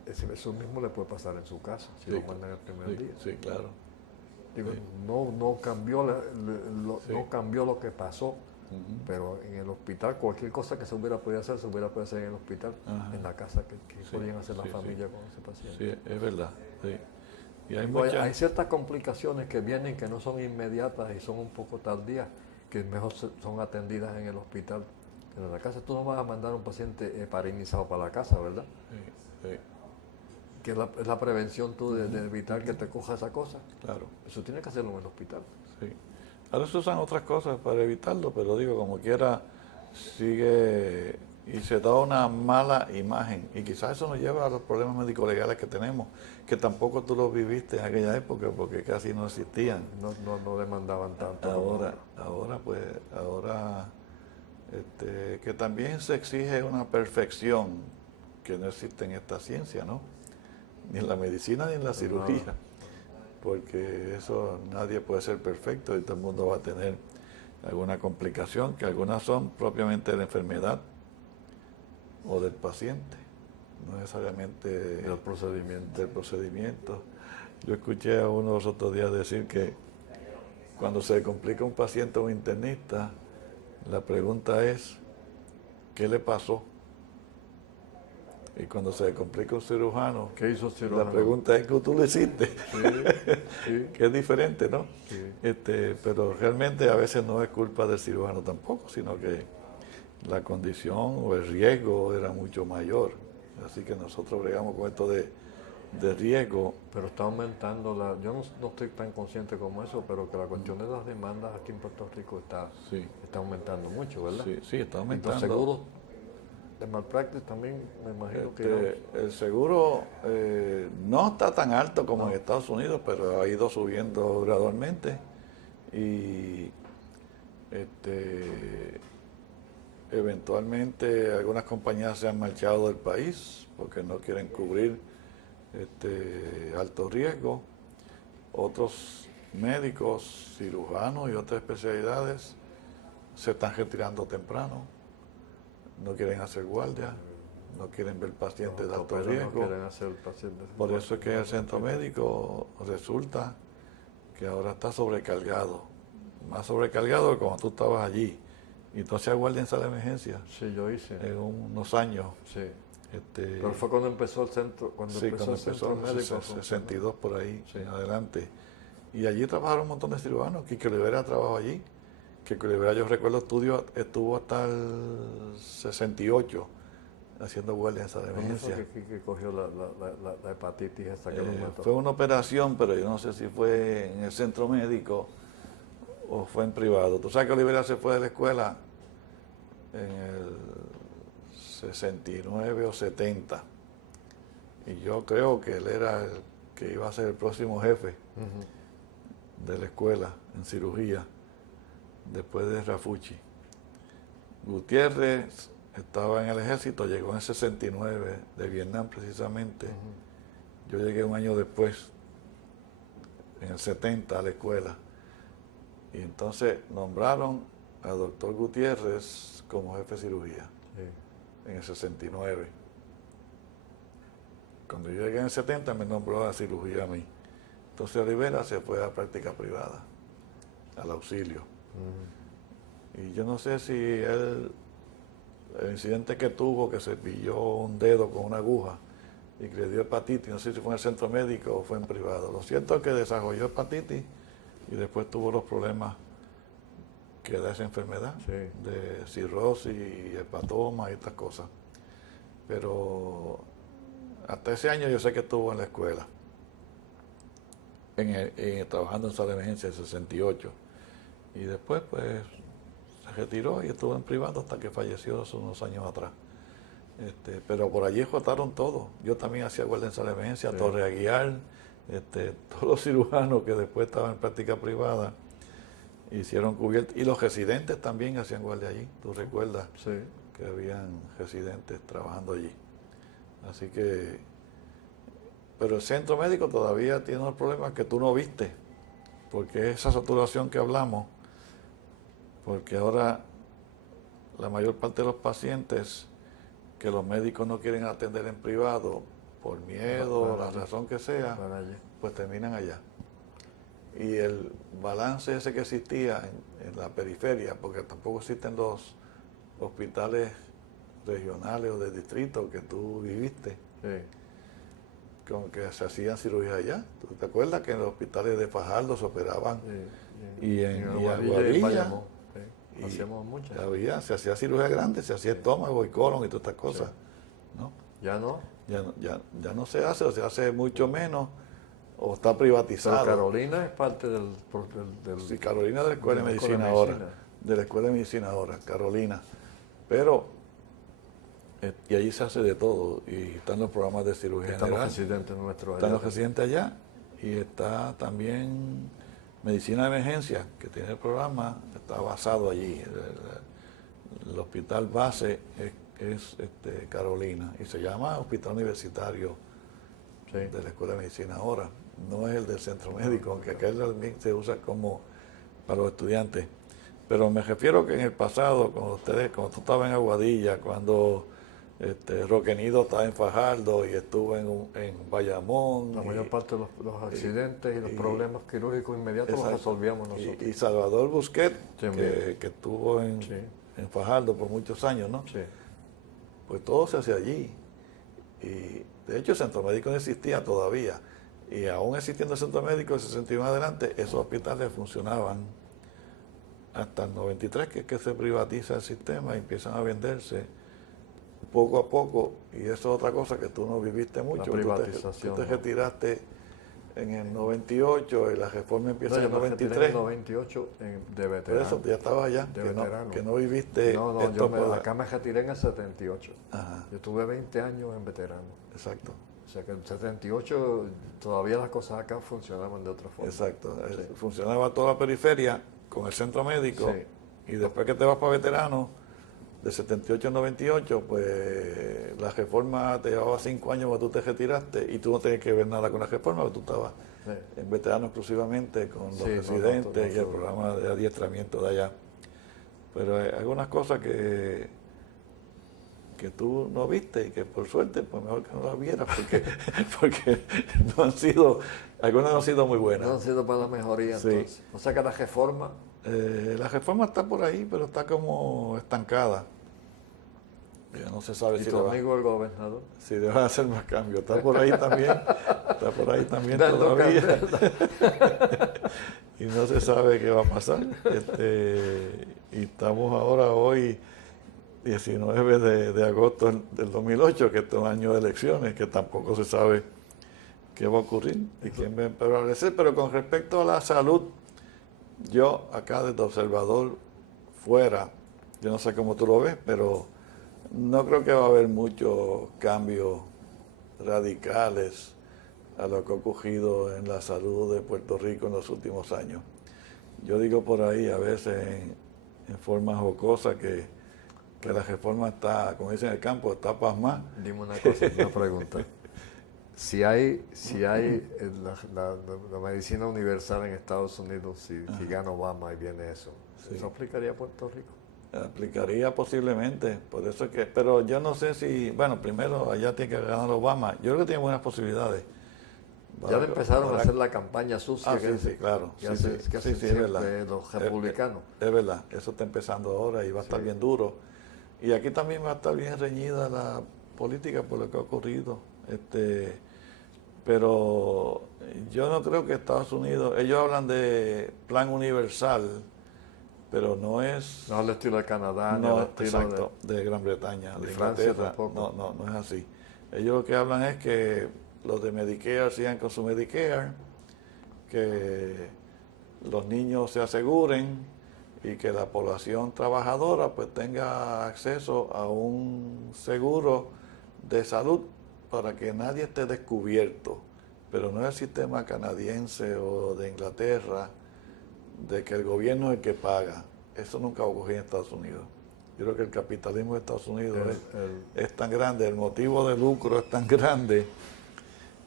Eso mismo le puede pasar en su casa, si lo mandan el primer día. Sí, claro. Digo, no cambió lo que pasó, Pero en el hospital, cualquier cosa que se hubiera podido hacer, se hubiera podido hacer en el hospital, en la casa que Sí, podían hacer la sí, familia con ese paciente. Sí, es verdad. Sí. Y hay Hay ciertas complicaciones que vienen que no son inmediatas y son un poco tardías, que mejor son atendidas en el hospital. En la casa tú no vas a mandar a un paciente paralizado para la casa, ¿verdad? Sí, sí. Que es la prevención tú de evitar que te coja esa cosa. Claro. Eso tienes que hacerlo en el hospital. Sí. Ahora se usan otras cosas para evitarlo, pero digo, como quiera, sigue y se da una mala imagen. Y quizás eso nos lleva a los problemas médico-legales que tenemos, que tampoco tú los viviste en aquella época porque casi no existían. No demandaban tanto. Ahora, que también se exige una perfección que no existe en esta ciencia, ¿no? Ni en la medicina ni en la cirugía. Porque eso nadie puede ser perfecto y todo el mundo va a tener alguna complicación, que algunas son propiamente de la enfermedad o del paciente, no necesariamente del procedimiento. Yo escuché a uno los otros días decir que cuando se complica un paciente o un internista, la pregunta es, ¿qué le pasó? Y cuando se complica un cirujano, ¿qué hizo el cirujano? La pregunta es, ¿qué tú le hiciste? Sí. Que es diferente, ¿no? Sí. Pero realmente a veces no es culpa del cirujano tampoco, sino que la condición o el riesgo era mucho mayor. Así que nosotros bregamos con esto de riesgo. Pero está aumentando yo no estoy tan consciente como eso, pero que la cuestión de las demandas aquí en Puerto Rico está aumentando mucho, ¿verdad? Sí, está aumentando. Los seguros de malpractice también, me imagino que el seguro no está tan alto como en Estados Unidos, pero ha ido subiendo gradualmente y eventualmente algunas compañías se han marchado del país porque no quieren cubrir alto riesgo. Otros médicos, cirujanos y otras especialidades se están retirando temprano. No quieren hacer guardia, no quieren ver pacientes de alto riesgo. No quieren hacer pacientes. Por eso es que el centro médico resulta que ahora está sobrecargado, más sobrecargado que cuando tú estabas allí. Y tú hacías guardia en sala de emergencia. Sí, yo hice. En unos años. Sí. Pero fue cuando empezó el centro, cuando empezó el centro médico. 62 por ahí, en adelante. Y allí trabajaron un montón de cirujanos. Quique Olivera trabajó allí. Quique Olivera, yo recuerdo, estuvo hasta el 68 haciendo guardia en sala de emergencia. Que cogió la hepatitis esa que lo mató. Fue una operación, pero yo no sé si fue en el centro médico o fue en privado. Tú sabes que Olivera se fue de la escuela en el 69 o 70. Y yo creo que él era el que iba a ser el próximo jefe de la escuela en cirugía, después de Rafucci. Gutiérrez estaba en el ejército, llegó en el 69 de Vietnam precisamente. Yo llegué un año después, en el 70, a la escuela. Y entonces nombraron al doctor Gutiérrez como jefe de cirugía en el 69. Cuando yo llegué en el 70 me nombró a la cirugía a mí. Entonces Olivera se fue a práctica privada, al auxilio. Y yo no sé si el incidente que tuvo, que se pilló un dedo con una aguja y que le dio hepatitis, no sé si fue en el centro médico o fue en privado. Lo cierto es que desarrolló hepatitis y después tuvo los problemas que da esa enfermedad, de cirrosis y hepatoma y estas cosas. Pero hasta ese año yo sé que estuvo en la escuela, trabajando en sala de emergencia en 68. Y después pues se retiró y estuvo en privado hasta que falleció hace unos años atrás. Pero por allí jotaron todo. Yo también hacía guardia en sala de emergencia, Torre Aguiar, todos los cirujanos que después estaban en práctica privada hicieron cubierta. Y los residentes también hacían guardia allí. ¿Tú recuerdas? Sí. Que habían residentes trabajando allí. Así que... Pero el centro médico todavía tiene unos problemas que tú no viste. Porque esa saturación que hablamos, porque ahora la mayor parte de los pacientes que los médicos no quieren atender en privado por miedo o la razón que sea, pues terminan allá. y el balance ese que existía en la periferia, porque tampoco existen los hospitales regionales o de distrito que tú viviste, Sí. con que se hacían cirugías allá. ¿Tú te acuerdas que en los hospitales de Fajardo se operaban? Sí, Y en Aguadilla y Bayamón, sí. y Hacíamos muchas. se hacía cirugía grande, se hacía estómago y colon y todas estas cosas. Sí. ¿No? Ya no. Ya no se hace, o se hace mucho menos, o está privatizado. Pero Carolina es parte del Sí, Carolina de la Escuela de de la Escuela Medicina de ahora. Medicina. De la Escuela de Medicina ahora, Carolina. Pero, y allí se hace de todo. Y están los programas de cirugía Están los general. residentes nuestros allá. Están los residentes allá. Y está también Medicina de Emergencia, que tiene el programa, está basado allí. El hospital base es Carolina. Y se llama Hospital Universitario Sí. de la Escuela de Medicina ahora. No es el del centro médico, aunque aquel también se usa como para los estudiantes. Pero me refiero que en el pasado, cuando tú estabas en Aguadilla, cuando Roquenido estaba en Fajardo y estuvo en Bayamón. La mayor parte de los accidentes y los problemas quirúrgicos inmediatos exacto, los resolvíamos nosotros. Y Salvador Busquet, Sí, que estuvo en Fajardo por muchos años, ¿no? Sí. Pues todo se hace allí. Y de hecho el centro médico no existía todavía. Y aún existiendo el centro médico de 61 adelante, esos hospitales funcionaban hasta el 93, que es que se privatiza el sistema y empiezan a venderse poco a poco. Y eso es otra cosa que tú no viviste mucho. La privatización. Tú te retiraste en el 98 y la reforma empieza en el yo me retiré 93. en el 98 de Por veterano. eso ya estabas allá, De veterano. que no viviste No, esto por acá me retiré en el 78. Ajá, Yo tuve 20 años en veterano. exacto. O sea que en el 78 todavía las cosas acá funcionaban de otra forma. Exacto. Sí. Funcionaba toda la periferia con el centro médico Sí. y después que te vas para veterano, de 78 a 98, pues la reforma te llevaba 5 años cuando tú te retiraste y tú no tenías que ver nada con la reforma, porque tú estabas Sí. en veterano exclusivamente con los Sí, residentes y el nosotros. programa de adiestramiento de allá. Pero hay algunas cosas que tú no viste y que por suerte pues mejor que no las vieras porque no han sido, algunas no han sido muy buenas. No han sido para la mejoría, Sí. entonces. O sea que la reforma, La reforma está por ahí, pero está como estancada. Ya no se sabe y si tu le va amigo el gobernador. si le van a hacer más cambios. Está por ahí también, Dando todavía. candela. Y no se sabe qué va a pasar. Y estamos ahora hoy, 19 de agosto del 2008, que es un año de elecciones, que tampoco se sabe qué va a ocurrir y quién va a prevalecer. Pero con respecto a la salud, yo acá desde observador fuera, yo no sé cómo tú lo ves, pero no creo que va a haber muchos cambios radicales a lo que ha ocurrido en la salud de Puerto Rico en los últimos años. Yo digo por ahí a veces en forma jocosa que la reforma está, como dicen en el campo, está pasmada. Dime una cosa, una pregunta. Si hay la medicina universal en Estados Unidos, si gana Obama y viene eso, Sí. ¿eso aplicaría a Puerto Rico? Aplicaría posiblemente, por eso es que, pero yo no sé si, bueno, primero allá tiene que ganar Obama. Yo creo que tiene buenas posibilidades. Ya le empezaron a hacer la campaña sucia Ah, que, sí, claro. que hacen Sí, siempre es verdad. los republicanos. Es verdad, eso está empezando ahora y va a estar bien duro. Y aquí también va a estar bien reñida la política por lo que ha ocurrido. Pero yo no creo que Estados Unidos, ellos hablan de plan universal, pero no es... No al estilo de Canadá, ni No, al estilo exacto, de Gran Bretaña, de Francia Inglaterra. tampoco. No es así. Ellos lo que hablan es que los de Medicare sigan con su Medicare, que los niños se aseguren y que la población trabajadora pues tenga acceso a un seguro de salud para que nadie esté descubierto. Pero no es el sistema canadiense o de Inglaterra de que el gobierno es el que paga. Eso nunca va a ocurrir en Estados Unidos. Yo creo que el capitalismo de Estados Unidos es tan grande, el motivo de lucro es tan grande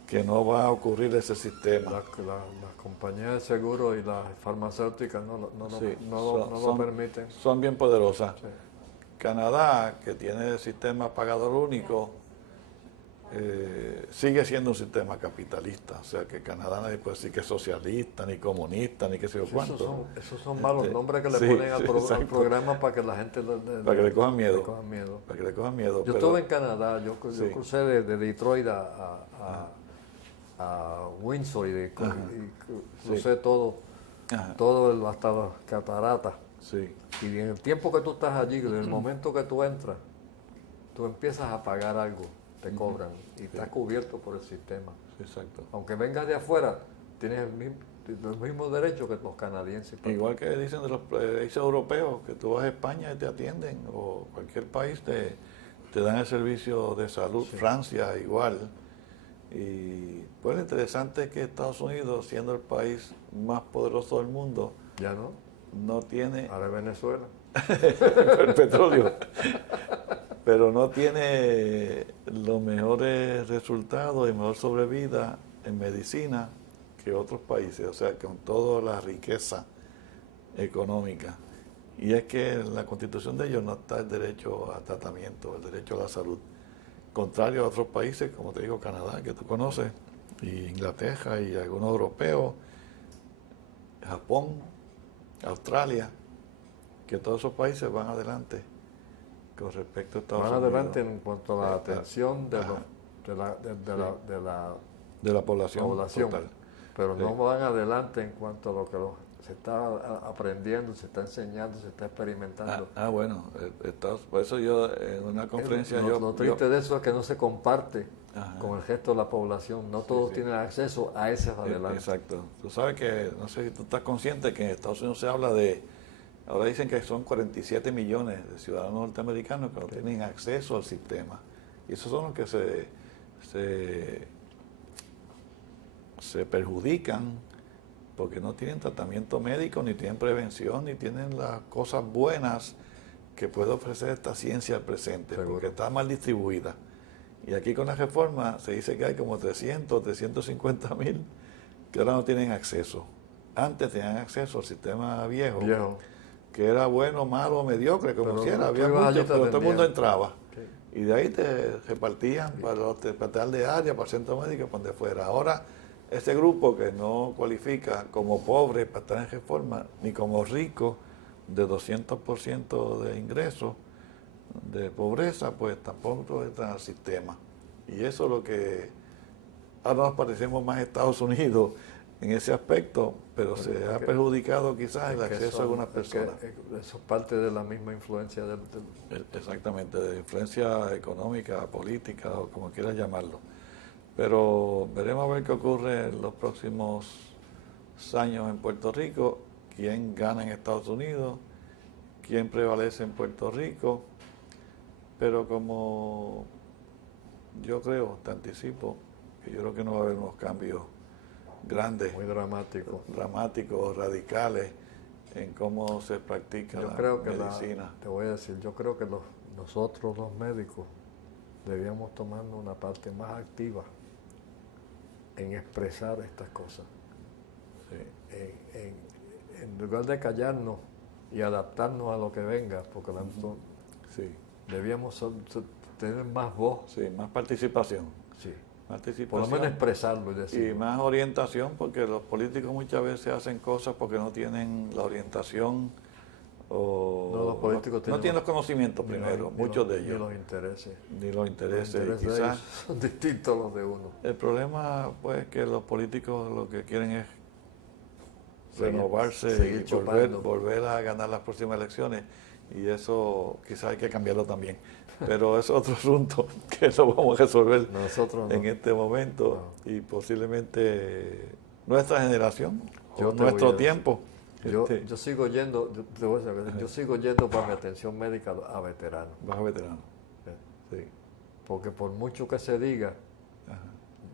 que no va a ocurrir ese sistema. Las compañías de seguro y las farmacéuticas Sí, lo permiten. Son bien poderosas. Sí. Canadá, que tiene el sistema pagador único, sigue siendo un sistema capitalista, o sea que Canadá nadie puede decir que es socialista, ni comunista, ni qué sé yo Sí, cuánto. esos son malos nombres que le sí, ponen al, sí, al programa para que la gente para que le cojan miedo. le cojan miedo. Para que le cojan miedo. Yo estuve en Canadá, yo Sí. crucé de Detroit a Windsor y crucé Ajá. todo hasta las cataratas. Sí, Y en el tiempo que tú estás allí, en el momento que tú entras, tú empiezas a pagar algo, te cobran y estás cubierto por el sistema. sí, exacto. Aunque vengas de afuera, tienes los mismos derechos que los canadienses. Igual que dicen de los países europeos, que tú vas a España y te atienden, o cualquier país te dan el servicio de salud. Sí. Francia igual. Y pues lo interesante es que Estados Unidos, siendo el país más poderoso del mundo, Ya no, no tiene ahora es Venezuela. el petróleo, pero no tiene los mejores resultados y mejor sobrevida en medicina que otros países, o sea, con toda la riqueza económica. Y es que en la constitución de ellos no está el derecho a tratamiento, el derecho a la salud. Contrario a otros países, como te digo, Canadá, que tú conoces, y Inglaterra y algunos europeos, Japón, Australia, que todos esos países van adelante con respecto a Estados Van Unidos. adelante en cuanto a la atención de, Ajá. de la De la población, población, total. pero Sí. no van adelante en cuanto a lo que se está aprendiendo, se está enseñando, se está experimentando. Bueno, por eso yo en una conferencia Lo triste de eso es que no se comparte Ajá. con el resto de la población. No todos tienen acceso a ese adelante. Exacto. Tú sabes que, no sé si tú estás consciente que en Estados Unidos se habla ahora dicen que son 47 millones de ciudadanos norteamericanos que no tienen acceso al sistema. Y esos son los que se perjudican porque no tienen tratamiento médico, ni tienen prevención, ni tienen las cosas buenas que puede ofrecer esta ciencia al presente, Seguro. porque está mal distribuida. Y aquí con la reforma se dice que hay como 350 mil que ahora no tienen acceso. Antes tenían acceso al sistema viejo, que era bueno, malo, mediocre, como Pero quiera, tú había ibas allí muchos, y te pero todo el mundo atendían. entraba. Sí. Y de ahí te repartían para el hospital de área, para el centro médico, para donde fuera. Ahora, ese grupo que no cualifica como pobre para estar en reforma, ni como rico de 200% de ingresos, de pobreza, pues tampoco entra al sistema. Y eso es lo que ahora nos parecemos más a Estados Unidos en ese aspecto, pero se ha perjudicado quizás el acceso a algunas personas. Eso es parte de la misma influencia del Exactamente, de influencia económica, política o como quieras llamarlo. Pero veremos a ver qué ocurre en los próximos años en Puerto Rico, quién gana en Estados Unidos, quién prevalece en Puerto Rico, pero como yo creo, te anticipo, que yo creo que no va a haber unos cambios grandes, muy dramático. dramáticos, radicales en cómo se practica Yo la creo que medicina. te voy a decir, yo creo que nosotros los médicos debíamos tomarnos una parte más activa en expresar estas cosas. Sí. En lugar de callarnos y adaptarnos a lo que venga, porque Sí, debíamos tener más voz, sí, más participación. sí, Participación. por lo menos expresarlo y Y decirlo. más orientación, porque los políticos muchas veces hacen cosas porque no tienen la orientación o No, los políticos no tienen los conocimientos ni primero, los- muchos ni de los- ellos, Ni los intereses. ni los Los intereses. intereses Y de quizás ellos son distintos a los de uno. el problema, pues, que los políticos lo que quieren es Seguir- renovarse seguir y chupando. volver a ganar las próximas elecciones. Y eso quizás hay que cambiarlo también. Pero es otro asunto que lo vamos a resolver Nosotros no. en este momento y posiblemente nuestra generación, Yo o te voy nuestro a decir, tiempo. Yo sigo yendo, te voy a decir una cosa, yo sigo yendo para mi atención médica a veteranos. Vas a veterano. Sí. Porque por mucho que se diga, Ajá.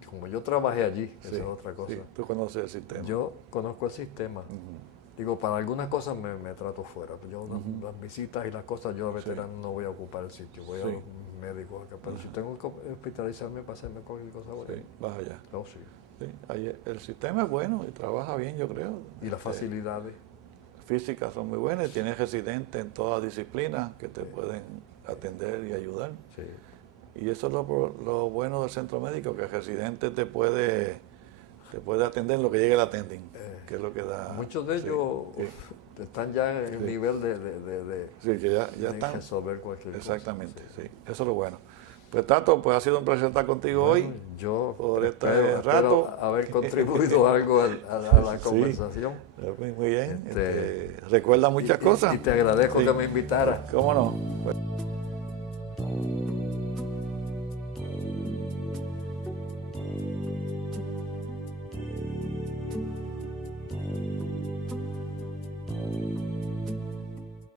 como yo trabajé allí, esa Sí, es otra cosa. sí, tú conoces el sistema. Yo conozco el sistema. Ujú. Digo, para algunas cosas me trato fuera. Yo las visitas y las cosas, yo a veteranos no voy a ocupar el sitio. Voy a Sí. un médico acá. Pero si tengo que hospitalizarme para hacerme cualquier cosa, voy. Sí, vas allá. No, sí. Sí, ahí el sistema es bueno y trabaja bien, yo creo. Y las facilidades. Físicas son muy buenas, tienes residentes en todas disciplinas que te pueden atender y ayudar. Sí. Y eso es lo bueno del centro médico, que el residente te puede atender en lo que llegue el attending, que es lo que da. Muchos de ellos están ya en el nivel de sí, que ya están. Resolver cualquier Exactamente, cosa. sí. Eso es lo bueno. Pues Tato, pues ha sido un placer estar contigo hoy. Yo por este espero rato. haber contribuido algo a la conversación. Muy bien. Recuerda muchas cosas. Y te agradezco que me invitaras. ¿Cómo no?